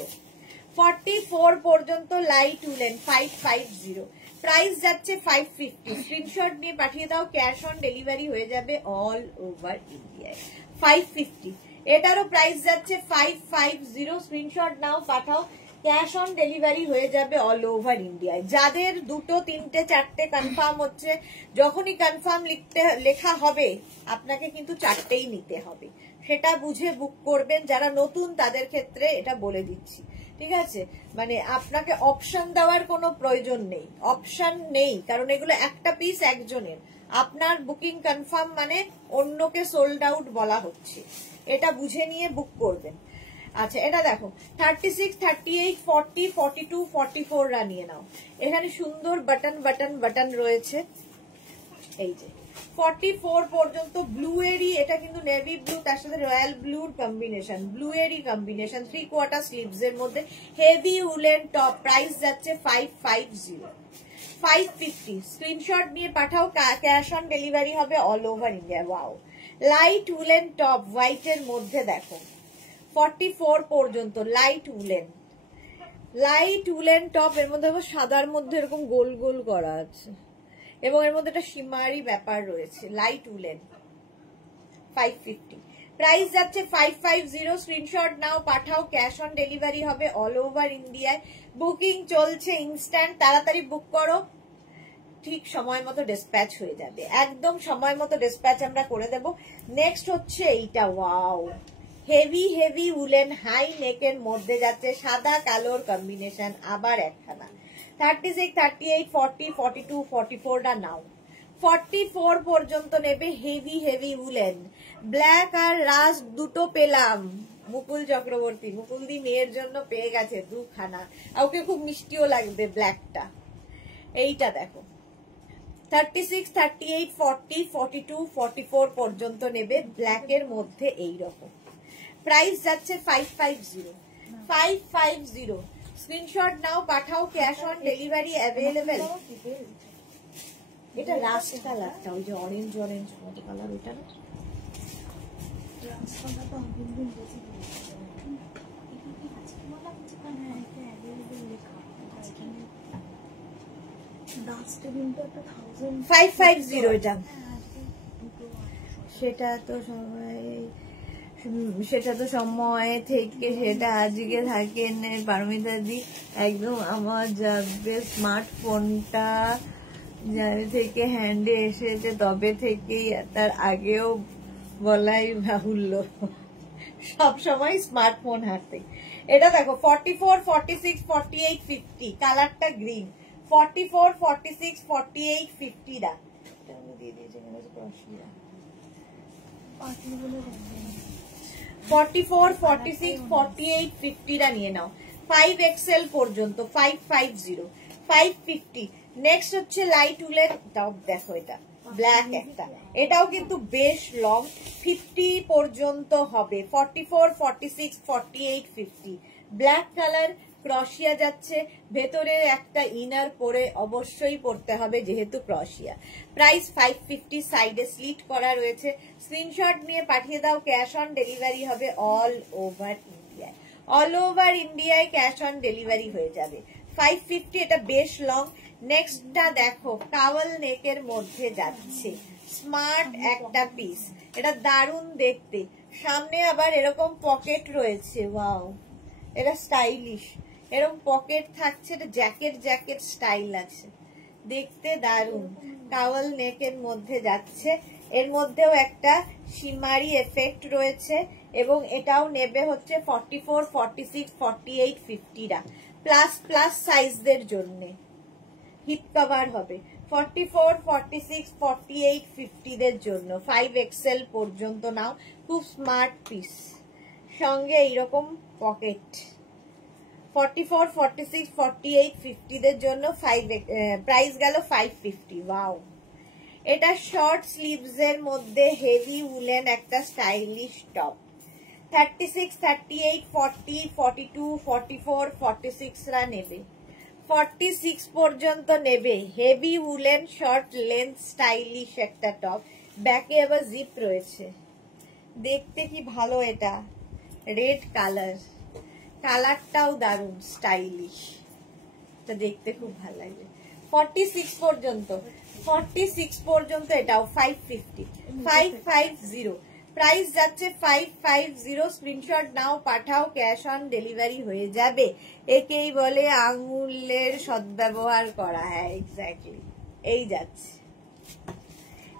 44 পর্যন্ত লাইট উলেন 550 প্রাইস যাচ্ছে 550 স্ক্রিনশট নিয়ে পাঠিয়ে দাও ক্যাশ অন ডেলিভারি হয়ে যাবে অল ওভার ইন্ডিয়ায় 550 এটারও প্রাইস যাচ্ছে 550 স্ক্রিনশট নাও পাঠাও ক্যাশ অন ডেলিভারি হয়ে যাবে অল ওভার ইন্ডিয়ায় যাদের 2 3 4টে কনফার্ম হচ্ছে যখনই কনফার্ম লেখা হবে আপনাকে কিন্তু 4টেই নিতে হবে সেটা বুঝে বুক করবেন যারা নতুন তাদের ক্ষেত্রে এটা বলে দিচ্ছি ঠিক আছে মানে আপনাকে অপশন দেওয়ার কোনো প্রয়োজন নেই অপশন নেই কারণ এগুলো একটা পিস একজনের আপনার বুকিং কনফার্ম মানে অন্যকে সোল্ড আউট বলা হচ্ছে এটা বুঝে নিয়ে বুক করবেন আচ্ছা এটা দেখো 36 38 40 42 44 রা নিয়ে নাও এখানে সুন্দর বাটন রয়েছে এই যে 44 পর্যন্ত ব্লু এরই এটা কিন্তু নেভি ব্লু তার সাথে রয়্যাল ব্লুর কম্বিনেশন ব্লু এরই কম্বিনেশন 3/4 স্লিভস এর মধ্যে হেভি উলেন টপ প্রাইস যাচ্ছে 550 স্ক্রিনশট নিয়ে পাঠাও ক্যাশ অন ডেলিভারি হবে all over India wow light woollen top white এর মধ্যে দেখো 44 পর্যন্ত লাইট উলেন টপ এর মধ্যে সাদার মধ্যে এরকম গোল গোল করা আছে এবং এর মধ্যে একটা সীমারি ব্যাপার রয়েছে লাইট উলেন 550 প্রাইস যাচ্ছে 550 স্ক্রিনশট নাও পাঠাও ক্যাশ অন ডেলিভারি হবে অল ওভার ইন্ডিয়ায় বুকিং চলছে ইনস্ট্যান্ট তাড়াতাড়ি বুক করো ঠিক সময় মতো ডিসপ্যাচ হয়ে যাবে একদম সময় মতো ডিসপ্যাচ আমরা করে দেব নেক্সট হচ্ছে এইটা ওয়াও হেভি উলেন হাই নেকের মধ্যে যাচ্ছে সাদা কালোর কম্বিনেশন আবার একখানা 36 38 40 42 44 টা নাও 44 পর্যন্ত নেবে হেভি উলেন ব্ল্যাক আর রাজ দুটো পেলাম মুকুল চক্রবর্তী মুকুলদি মেয়ের জন্য পেয়ে গেছে 2খানা ওকে খুব মিষ্টিও লাগবে ব্ল্যাকটা এইটা দেখো 36 38 40 42 44 পর্যন্ত নেবে ব্ল্যাকের মধ্যে এইরকম প্রাইস যাচ্ছে 550 স্ক্রিনশট নাও পাঠাও ক্যাশ অন ডেলিভারি অ্যাভেলেবেল এটা রাস্ট কালারটা ওই যে অরেঞ্জ মতো কালার ওইটা না সেটা তো সময় থেকে সেটা আজকে থাকেন পারমিতাদি একদম আমার যাবে স্মার্টফোনটা যাবে থেকে হ্যান্ডে এসেছে তবে থেকেই তার আগেও বলাই বাহুল্য সব সময় স্মার্টফোন হাতে এটা দেখো 44 46 48 50 কালারটা গ্রিন 44 46 48 50 দা দিয়ে দিয়েছে 44, 46, 48, 50 টা নিয়ে নাও। 5XL পর্যন্ত 550, 550। নেক্সট হচ্ছে লাইট উলের টপ, দেখো এটা ব্ল্যাক একটা, এটাও কিন্তু বেশ লং, 50 পর্যন্ত হবে। 44, 46, 48, 50 ব্ল্যাক কালার, ক্রশিয়া যাচ্ছে, ভেতরে একটা ইনার পরে অবশ্যই পড়তে হবে যেহেতু ক্রশিয়া। প্রাইস 550, সাইডে স্লিট করা রয়েছে। স্ক্রিনশট নিয়ে পাঠিয়ে দাও, ক্যাশ অন ডেলিভারি হবে অল ওভার ইন্ডিয়ায়। অল ওভার ইন্ডিয়ায় ক্যাশ অন ডেলিভারি হয়ে যাবে। 550, এটা বেশ লং। নেক্সটটা দেখো, টাওয়াল নেকের মধ্যে যাচ্ছে, স্মার্ট একটা পিস, এটা দারুণ দেখতে। সামনে আবার এরকম পকেট রয়েছে, ওয়াও এটা স্টাইলিশ, এরকম পকেট থাকছে, এটা জ্যাকেট জ্যাকেট স্টাইল আছে, দেখতে দারুণ। টাওয়াল নেকের মধ্যে যাচ্ছে, এর মধ্যেও একটা শিমারি এফেক্ট রয়েছে এবং এটাও নেবে হচ্ছে 44, 46, 48, 50 প্লাস প্লাস সাইজদের জন্য হিপ কভার হবে। 44, 46, 48, 50 দের জন্য 5XL পর্যন্ত নাও, খুব স্মার্ট পিস, সঙ্গে এইরকম পকেট। 44, 46, 48, 50 দের জন্য প্রাইস গেল 550। ওয়াও, এটা শর্ট স্লিভস এর মধ্যে হেভি উলেন একটা স্টাইলিশ টপ। 36, 38, 40, 42, 44, 46 রা নেবে, 46 পর্যন্ত নেবে। Heavy woollen short length stylish একটা টপ, ব্যাকে আবার জিপ রয়েছে, দেখতে কি ভালো। এটা রেড কালার, কালারটাও দারুণ স্টাইলিশ, এটা দেখতে খুব ভালো লাগবে। 46 পর্যন্ত, 46 পর্যন্ত এটাও 550, 550 প্রাইস যাচ্ছে 550। স্ক্রিনশট নাও, পাঠাও, ক্যাশ অন ডেলিভারি হয়ে যাবে। একেই বলে আঙুলের সদ্ব্যবহার করা। হ্যাঁ এক্স্যাক্টলি, এই যাচ্ছে,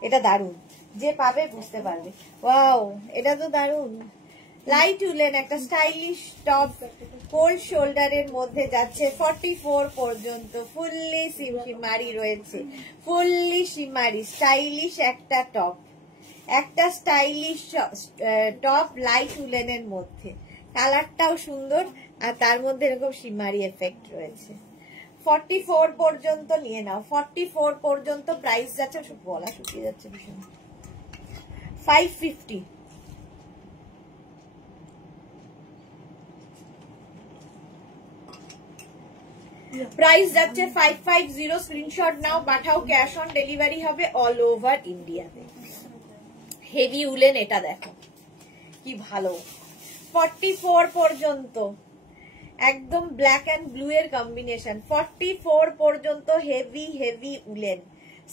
এটা দারুণ, যে পাবে বুঝতে পারবে। ওয়াও, এটা তো দারুণ। লাইট উলেন একটা স্টাইলিশ টপ, কোল্ড শোল্ডারের মধ্যে যাচ্ছে, 44 পর্যন্ত ফুললি শিমারি রয়েছে, ফুললি শিমারি স্টাইলিশ একটা টপ, একটা স্টাইলিশ টপ লাইট উলেনের মধ্যে, কালারটাও সুন্দর আর তার মধ্যে এরকম শিমারি এফেক্ট রয়েছে। 44 পর্যন্ত নিয়ে নাও, 44 পর্যন্ত প্রাইস যাচ্ছে, গলা শুকিয়ে যাচ্ছে ভীষণ, 550। প্রাইস যাচ্ছে 550। স্ক্রিনশট নাও, পাঠাও, ক্যাশ অন ডেলিভারি হবে অল ওভার ইন্ডিয়াতে। হেভি উলেন, এটা দেখো কি ভালো। 44 পর্যন্ত একদম ব্ল্যাক এন্ড ব্লু এর কম্বিনেশন, 44 পর্যন্ত হেভি হেভি উলেন।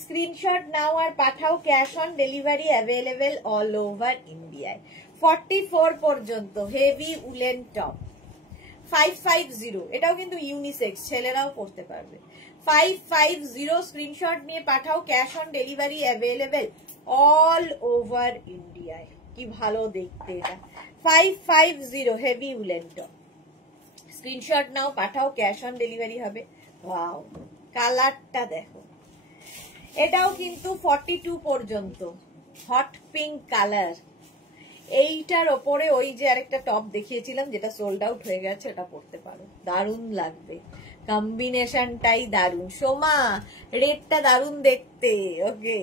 স্ক্রিনশট নাও আর পাঠাও, cash on delivery available all over ইন্ডিয়ায়। 44 পর্যন্ত হেভি উলেন টপ, 550। এটাও কিন্তু ইউনিসেক্স, ছেলেরাও পড়তে পারবে। 550 স্ক্রিনশট নিয়ে পাঠাও, cash on delivery available all over ইন্ডিয়ায়। কি ভালো দেখতে এটা, 550 হেভি উলেন টপ। স্ক্রিনশট নাও, পাঠাও, ক্যাশ অন ডেলিভারি হবে। ওয়াও, কালারটা দেখো, এটাও কিন্তু 42 পর্যন্ত, হট পিঙ্ক কালার। এইটার ওপরে ওই যে আরেকটা টপ দেখিয়েছিলাম যেটা সোল্ড আউট হয়ে গেছে, এটা পরতে পারো, দারুণ লাগবে, কম্বিনেশনটাই দারুণ। সোমা, রেডটা দারুণ দেখতে। ওকে,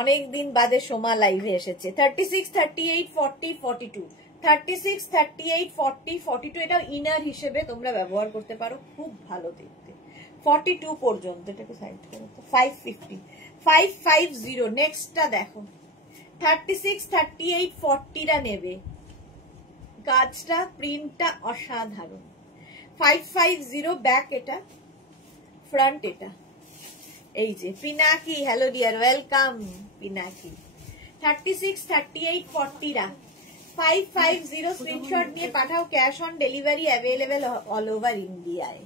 অনেকদিন বাদে সোমা লাইভে এসেছে। 36, 38, 40, 42, 36, 38, 40, 42 এটাও ইনার হিসেবে তোমরা ব্যবহার করতে পারো, খুব ভালো দেখতে। 42 পর্যন্ত, এটাকে সাইড করো তো, 550, 550। নেক্সটটা দেখো, 36, 38, 40 রা নেবে, কাজটা প্রিন্টটা অসাধারণ। 550 ব্যাক, এটা ফ্রন্ট, এটা এই যে Pinaki. Hello dear, welcome Pinaki. 36, 38, 40 রা 550। স্ক্রিনশট নিয়ে পাঠাও, cash on delivery available all over ইন্ডিয়ায়।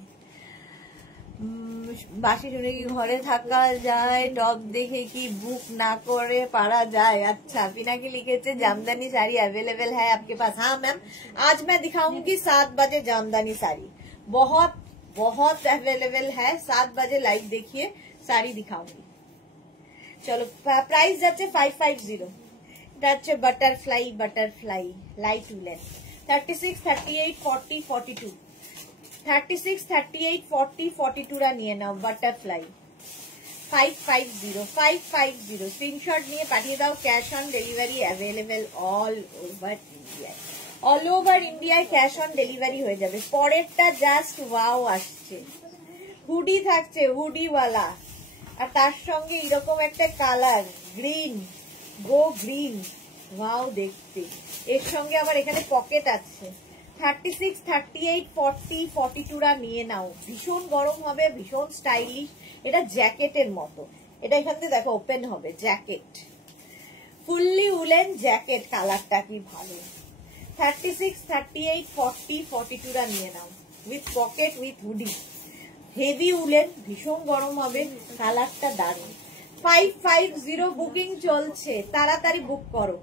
বাসি শুনে কি ঘরে থাকা যায়, টপ দেখে কি বুক না করে पारा जाए। अच्छा, पिनाकी लिखेছে জামদানি साड़ी अवेलेबल है आपके पास? हाँ मैम, आज मैं दिखाऊंगी 7 बजे जामदानी साड़ी, बहुत बहुत अवेलेबल है। 7 बजे लाइव देखिए, साड़ी दिखाऊंगी। चलो, प्राइस যাচ্ছে 550। এটা হচ্ছে বাটারফ্লাই, বাটারফ্লাই লাইট উলেন। 36, 38, 40, 42, 36, 38, 40, 42 রা নিয়ে নাও বাটারফ্লাই। 550, 550 স্ক্রিনশট নিয়ে পাঠিয়ে দাও। Cash on delivery available all over ইন্ডিয়ায়। অল ওভার ইন্ডিয়ায় ক্যাশ অন ডেলিভারি হয়ে যাবে। পরেরটা জাস্ট ওয়াও আসছে, হুডি থাকছে, হুডিওয়ালা, আর তার সঙ্গে এরকম একটা colour green, go green, wow দেখতে। এর সঙ্গে আবার এখানে পকেট আছে। 36, 38, 40, 42 রা নিয়ে নাও। ভীষণ গরম হবে, ভীষণ স্টাইলিশ। এটা জ্যাকেটের মতো। এটা এখান থেকে দেখো ওপেন হবে, জ্যাকেট, ফুললি উলেন জ্যাকেট। কালারটা কি ভালো। 36, 38, 40, 42 রা নিয়ে নাও with pocket, with hoodie. Heavy woollen, ভীষণ গরম হবে, কালারটা দারুণ। 550 বুকিং চলছে, তাড়াতাড়ি বুক করো।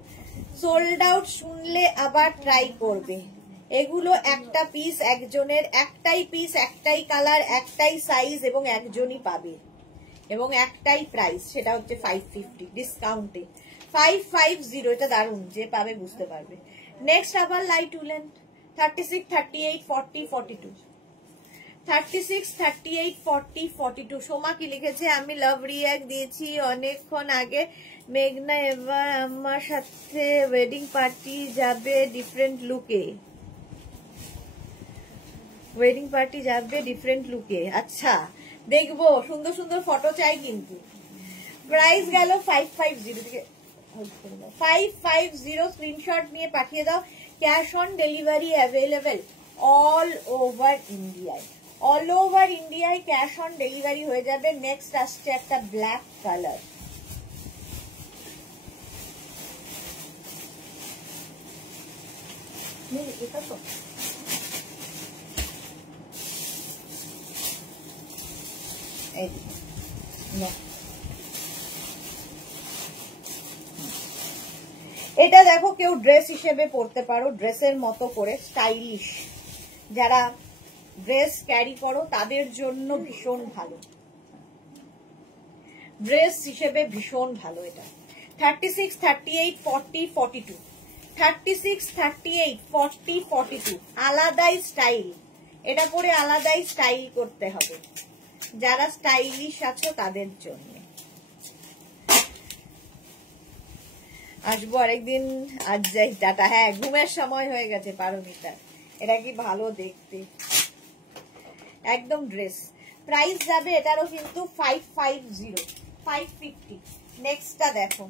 সোল্ড আউট শুনলে আবার ট্রাই করবে। এগুলো একটা পিস একজনের, একটাই পিস, একটাই কালার, একটাই সাইজ এবং একজনই পাবে এবং একটাই প্রাইস, সেটা হচ্ছে 550 ডিসকাউন্টে। 550, এটা দারুণ, যে পাবে বুঝতে পারবে। নেক্সট আবার লাইট উলেন। 36, 38, 40, 42, 36, 38, 40, 42। সোমা কি লিখেছে? আমি লাভ রিয়াক্ট দিয়েছি অনেকক্ষণ আগে। মেঘনা এবার আমার সাথে ওয়েডিং পার্টি যাবে ডিফারেন্ট লুকে। ওয়েডিং পার্টি যাবে ডিফারেন্ট লুকে। আচ্ছা দেখবো, সুন্দর সুন্দর ফটো চাই কিন্তু। প্রাইস গেল 550 থেকে 550 স্ক্রিনশট নিয়ে পাঠিয়ে দাও। Cash on delivery available all over ইন্ডিয়ায়। অল ওভার ইন্ডিয়ায় ক্যাশ অন ডেলিভারি হয়ে যাবে। নেক্সট আসছে একটা ব্ল্যাক কালার। এটা তো এটা দেখো, কেউ ড্রেস হিসেবে পরতে পারো, ড্রেসের মতো করে স্টাইলিশ। যারা ড্রেস ক্যারি করো তাদের জন্য ভীষণ ভালো, ড্রেস হিসেবে ভীষণ ভালো এটা। 36, 38, 40, 42, 36, 38, 40, 42 আলাদাই স্টাইল। এটা পরে আলাদাই স্টাইল করতে হবে, যারা স্টাইলিশ আছো তাদের জন্য। আসবো আরেকদিন, আজ যাই, টাটা। হ্যাঁ, ঘুমের সময় হয়ে গেছে পারমিতার। এটা কি ভালো দেখতে, একদম ড্রেস। প্রাইস যাবে এটারও কিন্তু 550, 550। নেক্সটটা দেখো,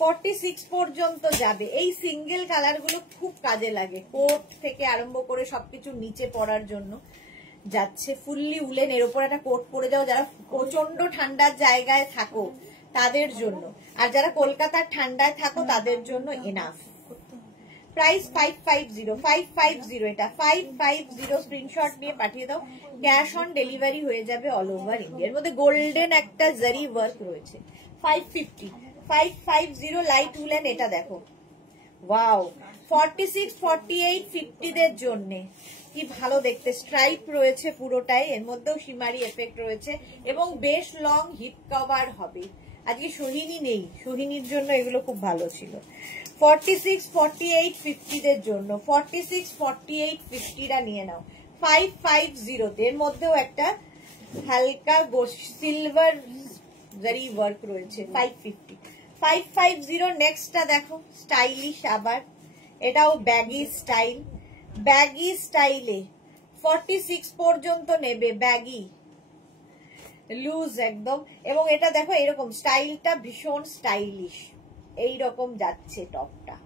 46 পর্যন্ত যাবে। এই সিঙ্গেল কালার গুলো খুব কাজে লাগে, কোট থেকে আরম্ভ করে সবকিছু নিচে পরার জন্য যাচ্ছে। ফুললি উলেন, এর উপর একটা কোট পরে যাও যারা প্রচন্ড ঠান্ডার জায়গায় থাকো তাদের জন্য, আর যারা কলকাতার ঠান্ডায় থাকো তাদের জন্য এনাফ। প্রাইস 550, 550 এটা 550 স্ক্রিনশট নিয়ে পাঠিয়ে দাও। ক্যাশ অন ডেলিভারি হয়ে যাবে অল ওভার ইন্ডিয়ার মধ্যে। গোল্ডেন একটা জারি ওয়ার্ক রয়েছে। 550, 550 লাইট উলেন। এটা দেখো, ওয়াও। 46, 48, 50 দের জন্য কি ভালো দেখতে। স্ট্রাইপ রয়েছে পুরোটাই, এর মধ্যেও শিমারি এফেক্ট রয়েছে এবং বেশ লং হিপ কভার হবে। আজকে সোহিনী নেই, সোহিনীর জন্য এগুলো খুব ভালো ছিল। 46, 48, 50 দের জন্য 46, 48, 50 রা নিয়ে নাও। 550 এর মধ্যেও একটা হালকা সিলভার জারি ওয়ার্ক রয়েছে। 550, 550। নেক্সটটা দেখো, স্টাইলিশ আবার, এটাও ব্যাগি স্টাইল, ব্যাগি স্টাইলে 46 পর্যন্ত নেবে, ব্যাগি লুজ একদম। এবং এটা দেখো এরকম স্টাইলটা ভীষণ স্টাইলিশ, এইরকম যাচ্ছে টপটা।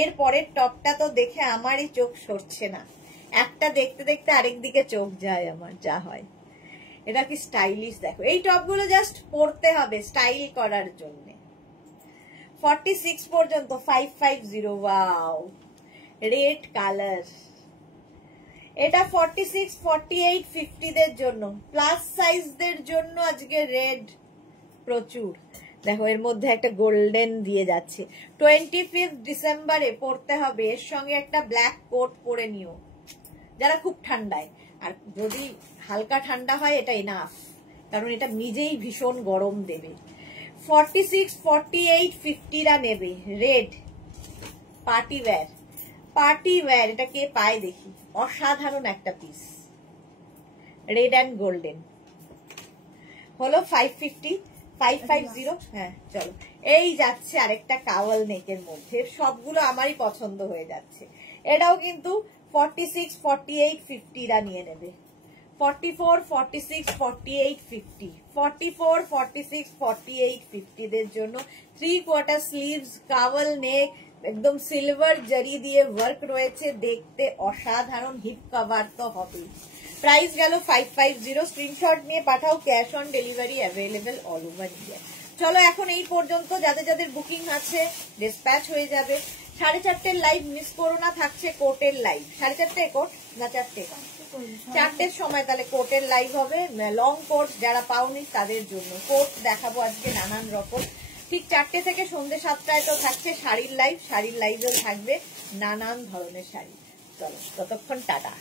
এর পরের টপটা তো দেখে আমারই চোখ সরছে না, একটা দেখতে দেখতে আরেক দিকে চোখ যায় আমার, যা হয়। এটা কি স্টাইলিশ দেখো। এই টপগুলো জাস্ট পরতে হবে স্টাইল করার জন্য। 46 পর্যন্ত 550, ওয়াও, রেড কালার। এটা 46, 48, 50 দের জন্য, প্লাস সাইজদের জন্য আজকে রেড প্রচুর। দেখো এর মধ্যে একটা গোল্ডেন দিয়ে যাচ্ছে। 25 ডিসেম্বরে পরতে হবে, এর সঙ্গে একটা ব্ল্যাক কোট পরে নিও যারা খুব ঠান্ডায়। আর যদি হালকা ঠান্ডা হয় এটা এনাফ, কারণ এটা নিজেই ভীষণ গরম দেবে। 46, 48, 50 রা নেবে। রেড পার্টি ওয়্যার, এটা কে পায় দেখি। অসাধারণ একটা পিস, রেড অ্যান্ড গোল্ডেন। হলো 550, 550। হ্যাঁ চলো, এই যাচ্ছে আরেকটা কাওয়াল নেকের মধ্যে। সবগুলো আমারই পছন্দ হয়ে যাচ্ছে। এটাও কিন্তু 46, 48, 50 রা নিয়ে নেবে। 44, 46, 48, 50, 44, 46, 48, 50 দের জন্য 3/4 স্লিভস, কাওয়াল নেক, একদম সিলভার জরি দিয়ে ওয়ার্ক রয়েছে, দেখতে অসাধারণ। হিপ কভার তো হবে। প্রাইস গেল 550। স্ক্রিনশট নিয়ে পাঠাও, cash on delivery available all over India. চলো এখন এই পর্যন্ত। যাদের যাদের বুকিং আছে ডিসপ্যাচ হয়ে যাবে। 4:30 লাইভ মিস করো না, থাকছে কোর্টের লাইভ। 4:30 কোর্ট না 4টে? 4টের সময় তাহলে কোর্টের লাইভ হবে। লং কোর্ট যারা পাওনি তাদের জন্য কোর্ট দেখাবো আজকে নানান রকম। ঠিক 4টে থেকে সন্ধ্যে 7টায় তো থাকছে শাড়ির লাইভ। শাড়ির লাইভেও থাকবে নানান ধরনের শাড়ি। চলো ততক্ষণ টাটা।